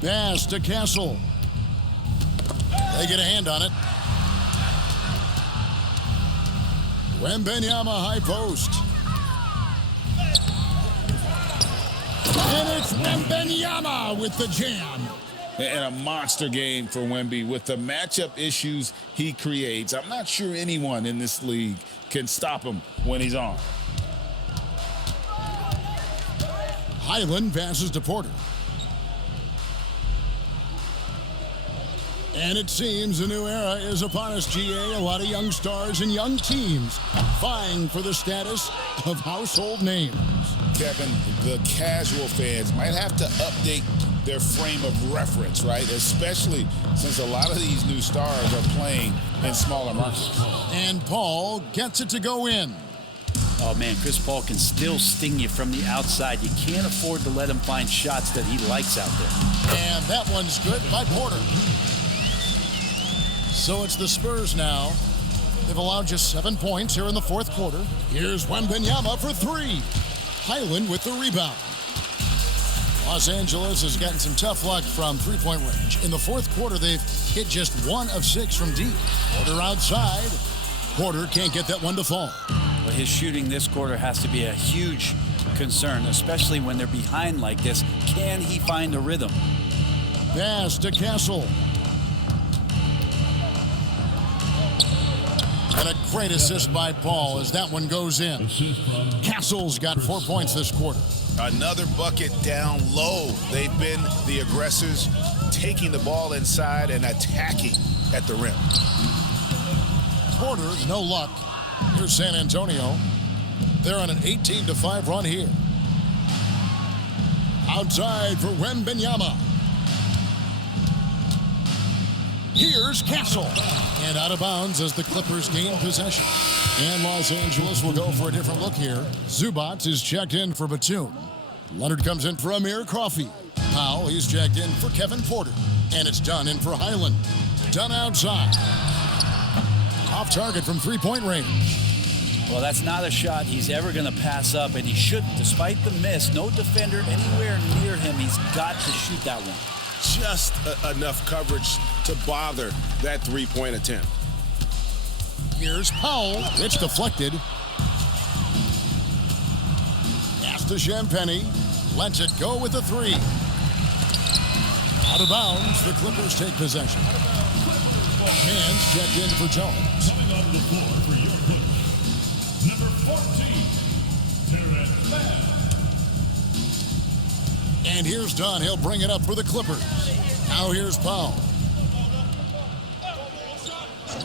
Pass to Castle. They get a hand on it. Wembanyama high post. And it's Wembanyama with the jam. And a monster game for Wemby with the matchup issues he creates. I'm not sure anyone in this league can stop him when he's on. Highland passes to Porter. And it seems a new era is upon us, GA. A lot of young stars and young teams vying for the status of household names. Kevin, the casual fans might have to update their frame of reference, right? Especially since a lot of these new stars are playing in smaller markets. And Paul gets it to go in. Oh, man, Chris Paul can still sting you from the outside. You can't afford to let him find shots that he likes out there. And that one's good by Porter. So it's the Spurs now. They've allowed just 7 points here in the fourth quarter. Here's Wembanyama for three. Highland with the rebound. Los Angeles has gotten some tough luck from three-point range. In the fourth quarter, they've hit just 1 of 6 from deep. Porter outside. Porter can't get that one to fall. But his shooting this quarter has to be a huge concern, especially when they're behind like this. Can he find a rhythm? Pass to Castle. And a great assist by Paul as that one goes in. Castle's got 4 points this quarter. Another bucket down low. They've been the aggressors, taking the ball inside and attacking at the rim. Porter, no luck. Here's San Antonio. They're on an 18-5 run here. Outside for Wembanyama. Here's Castle. And out of bounds as the Clippers gain possession. And Los Angeles will go for a different look here. Zubac is checked in for Batum. Leonard comes in for Amir Coffey. Powell, he's jacked in for Kevin Porter. And it's Dunn in for Highland. Dunn outside. Off target from three-point range. Well, that's not a shot he's ever going to pass up, and he shouldn't. Despite the miss, no defender anywhere near him. He's got to shoot that one. Just enough coverage to bother that three-point attempt. Here's Powell. It's deflected. Pass to Champagnie. Lets it go with the three. Out of bounds, the Clippers take possession. Hands checked in for Jones. Coming onto the floor for York Knicks, number 14, Terrence Mann. And here's Dunn. He'll bring it up for the Clippers. Now here's Powell.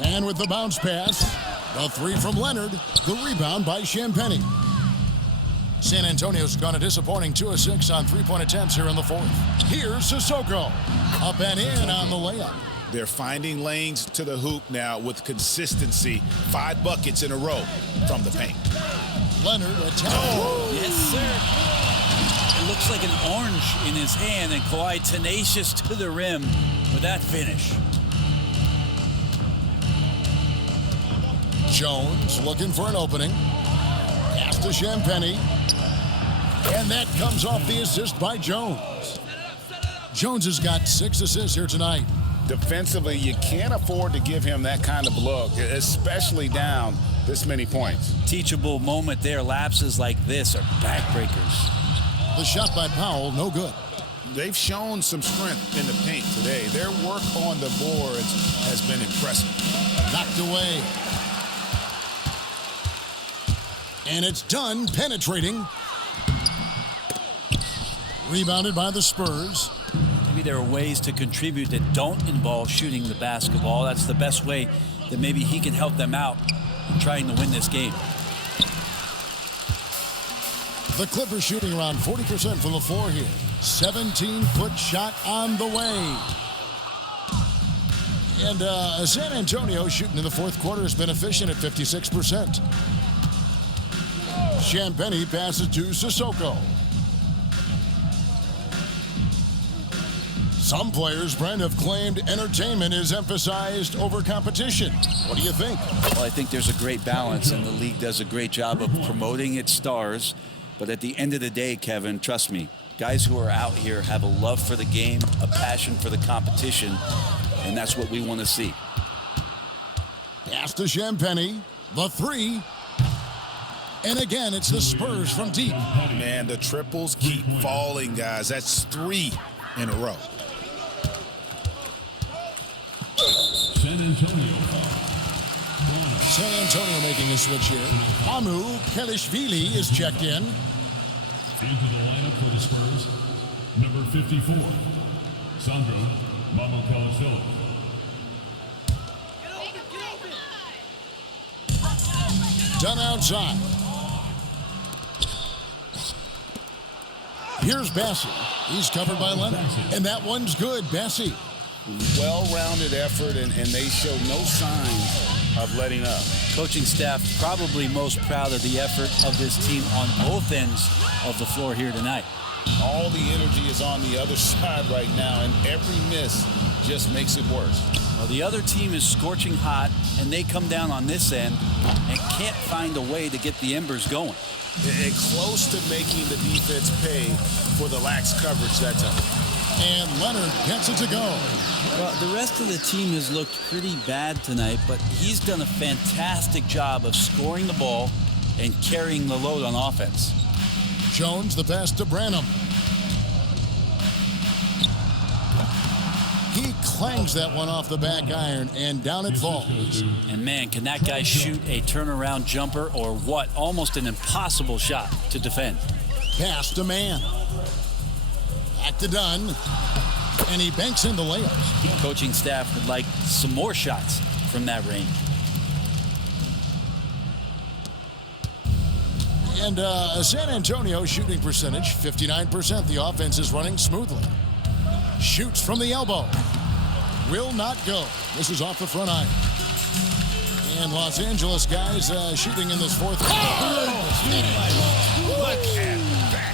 And with the bounce pass, the three from Leonard, the rebound by Champagnie. San Antonio's gone a disappointing 2 of 6 on three-point attempts here in the fourth. Here's Sissoko. Up and in on the layup. They're finding lanes to the hoop now with consistency. 5 buckets in a row from the paint. Leonard attack. Yes, sir. It looks like an orange in his hand, and Kawhi tenacious to the rim with that finish. Jones looking for an opening. Pass to Champagnie. And that comes off the assist by Jones. Jones has got 6 assists here tonight. Defensively, you can't afford to give him that kind of look, especially down this many points. Teachable moment there. Lapses like this are backbreakers. The shot by Powell, no good. They've shown some strength in the paint today. Their work on the boards has been impressive. Knocked away. And it's done, penetrating. Rebounded by the Spurs. Maybe there are ways to contribute that don't involve shooting the basketball. That's the best way that maybe he can help them out in trying to win this game. The Clippers shooting around 40% from the floor here. 17-foot shot on the way. And San Antonio shooting in the fourth quarter has been efficient at 56%. Champagnie passes to Sissoko. Some players, Brent, have claimed entertainment is emphasized over competition. What do you think? Well, I think there's a great balance, and the league does a great job of promoting its stars. But at the end of the day, Kevin, trust me, guys who are out here have a love for the game, a passion for the competition, and that's what we want to see. Pass to Champagnie, the three. And again, it's the Spurs from deep. Man, the triples keep falling, guys. That's 3 in a row. San Antonio making a switch here. Hamu Kelishvili is checked in. Into the lineup for the Spurs, number 54, Sandro Mamakalisvili. Done outside. Here's Bassie. He's covered by Leonard. And that one's good. Bassie. Well-rounded effort, and they show no signs of letting up. Coaching staff probably most proud of the effort of this team on both ends of the floor here tonight. All the energy is on the other side right now, and every miss just makes it worse. Well, the other team is scorching hot, and they come down on this end and can't find a way to get the embers going. And close to making the defense pay for the lax coverage that time. And Leonard gets it to go. Well, the rest of the team has looked pretty bad tonight, but he's done a fantastic job of scoring the ball and carrying the load on offense. Jones, the pass to Branham. He clangs that one off the back iron, and down it falls. And man, can that guy shoot a turnaround jumper or what? Almost an impossible shot to defend. Pass to Mann. Back to Dunn. And he banks in the layups. Coaching staff would like some more shots from that range. And San Antonio shooting percentage, 59%. The offense is running smoothly. Shoots from the elbow. Will not go. This is off the front iron. And Los Angeles guys shooting in this fourth quarter. Look at that.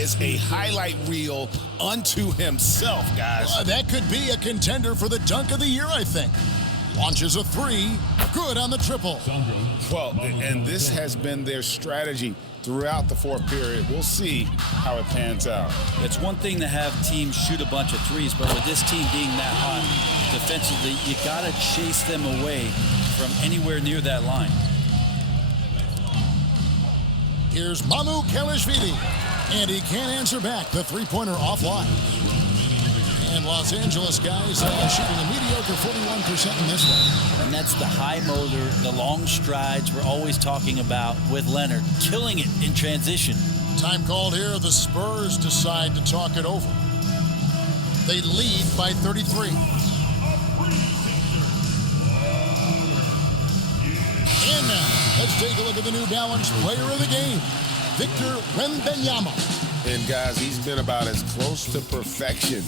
is a highlight reel unto himself, guys. That could be a contender for the dunk of the year, I think. Launches a three. Good on the triple. Well, and this has been their strategy throughout the fourth period. We'll see how it pans out. It's one thing to have teams shoot a bunch of threes, but with this team being that hot defensively, you got to chase them away from anywhere near that line. Here's Mamu Kelishvili, and he can't answer back. The three-pointer offline. And Los Angeles guys shooting a mediocre 41% in this one. And that's the high motor, the long strides we're always talking about with Leonard, killing it in transition. Time called here. The Spurs decide to talk it over. They lead by 33. And now, let's take a look at the New Balance player of the game, Victor Wembanyama. And guys, he's been about as close to perfection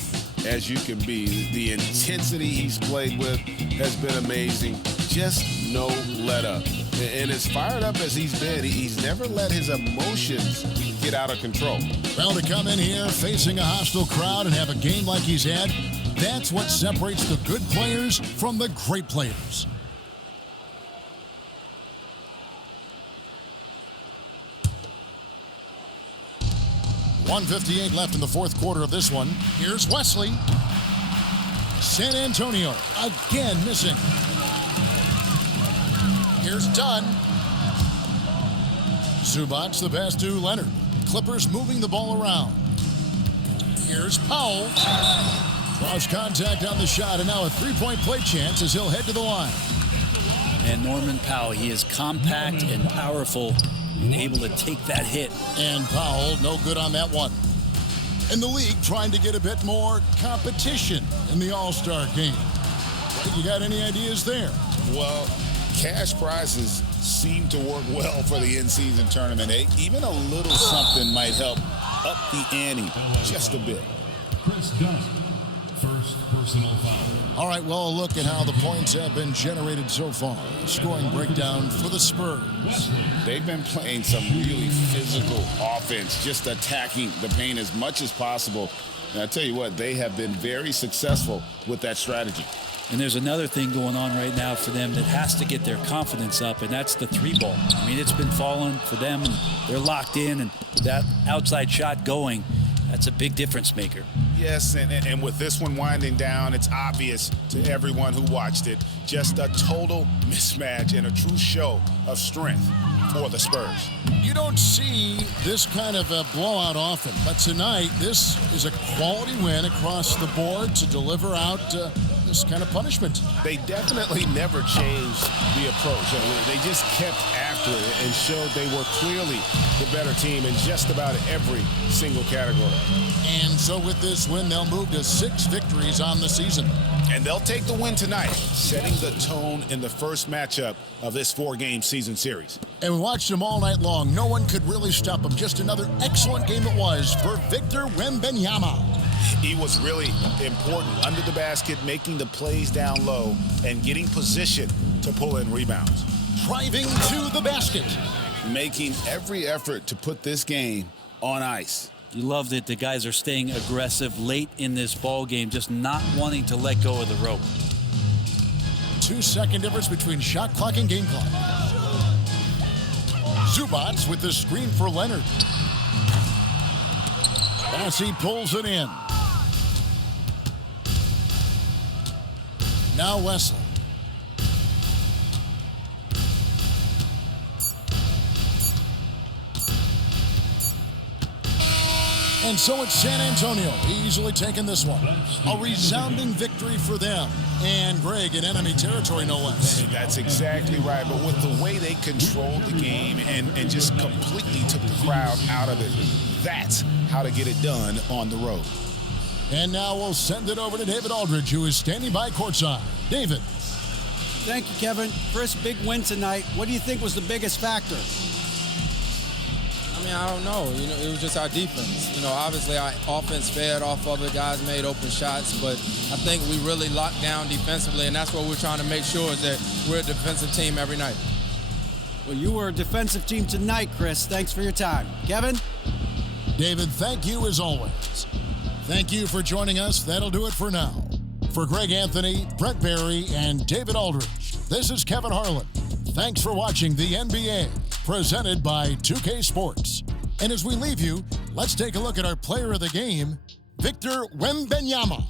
as you can be. The intensity he's played with has been amazing. Just no let up. And as fired up as he's been, he's never let his emotions get out of control. Well, to come in here facing a hostile crowd and have a game like he's had, that's what separates the good players from the great players. .158 left in the fourth quarter of this one. Here's Wesley. San Antonio again missing. Here's Dunn. Zubac the pass to Leonard. Clippers moving the ball around. Here's Powell. Draws contact on the shot, and now a three-point play chance as he'll head to the line. And Norman Powell, he is compact and powerful and able to take that hit. And Powell, no good on that one. And the league trying to get a bit more competition in the All-Star game. You got any ideas there? Well, cash prizes seem to work well for the in-season tournament. Even a little something might help up the ante just a bit. Chris Dunn, first personal foul. All right, well, a look at how the points have been generated so far. Scoring breakdown for the Spurs. They've been playing some really physical offense, just attacking the paint as much as possible. And I tell you what, they have been very successful with that strategy. And there's another thing going on right now for them that has to get their confidence up, and that's the three ball. I mean, it's been falling for them, and they're locked in, and with that outside shot going, that's a big difference maker. Yes, and with this one winding down, it's obvious to everyone who watched it, just a total mismatch and a true show of strength for the Spurs. You don't see this kind of a blowout often, but tonight this is a quality win across the board to deliver out this kind of punishment. They definitely never changed the approach. They just kept after it and showed they were clearly the better team in just about every single category. And so with this win, they'll move to 6 victories on the season. And they'll take the win tonight, setting the tone in the first matchup of this 4-game season series. And we watched them all night long. No one could really stop them. Just another excellent game it was for Victor Wembanyama. He was really important under the basket, making the plays down low and getting position to pull in rebounds. Driving to the basket. Making every effort to put this game on ice. You love that the guys are staying aggressive late in this ball game, just not wanting to let go of the rope. 2-second difference between shot clock and game clock. Zubac with the screen for Leonard. As he pulls it in. Now Wesley. And so it's San Antonio easily taking this one. A resounding victory for them. And Greg in enemy territory, no less. That's exactly right. But with the way they controlled the game and just completely took the crowd out of it, that's how to get it done on the road. And now we'll send it over to David Aldridge, who is standing by courtside. David. Thank you, Kevin. Chris, big win tonight. What do you think was the biggest factor? I mean, I don't know. It was just our defense. Obviously our offense fed off of it. Guys made open shots, but I think we really locked down defensively, and that's what we're trying to make sure is that we're a defensive team every night. Well, you were a defensive team tonight, Chris. Thanks for your time. Kevin? David, thank you as always. Thank you for joining us. That'll do it for now. For Greg Anthony, Brett Barry, and David Aldridge, this is Kevin Harlan. Thanks for watching the NBA, presented by 2K Sports. And as we leave you, let's take a look at our player of the game, Victor Wembanyama.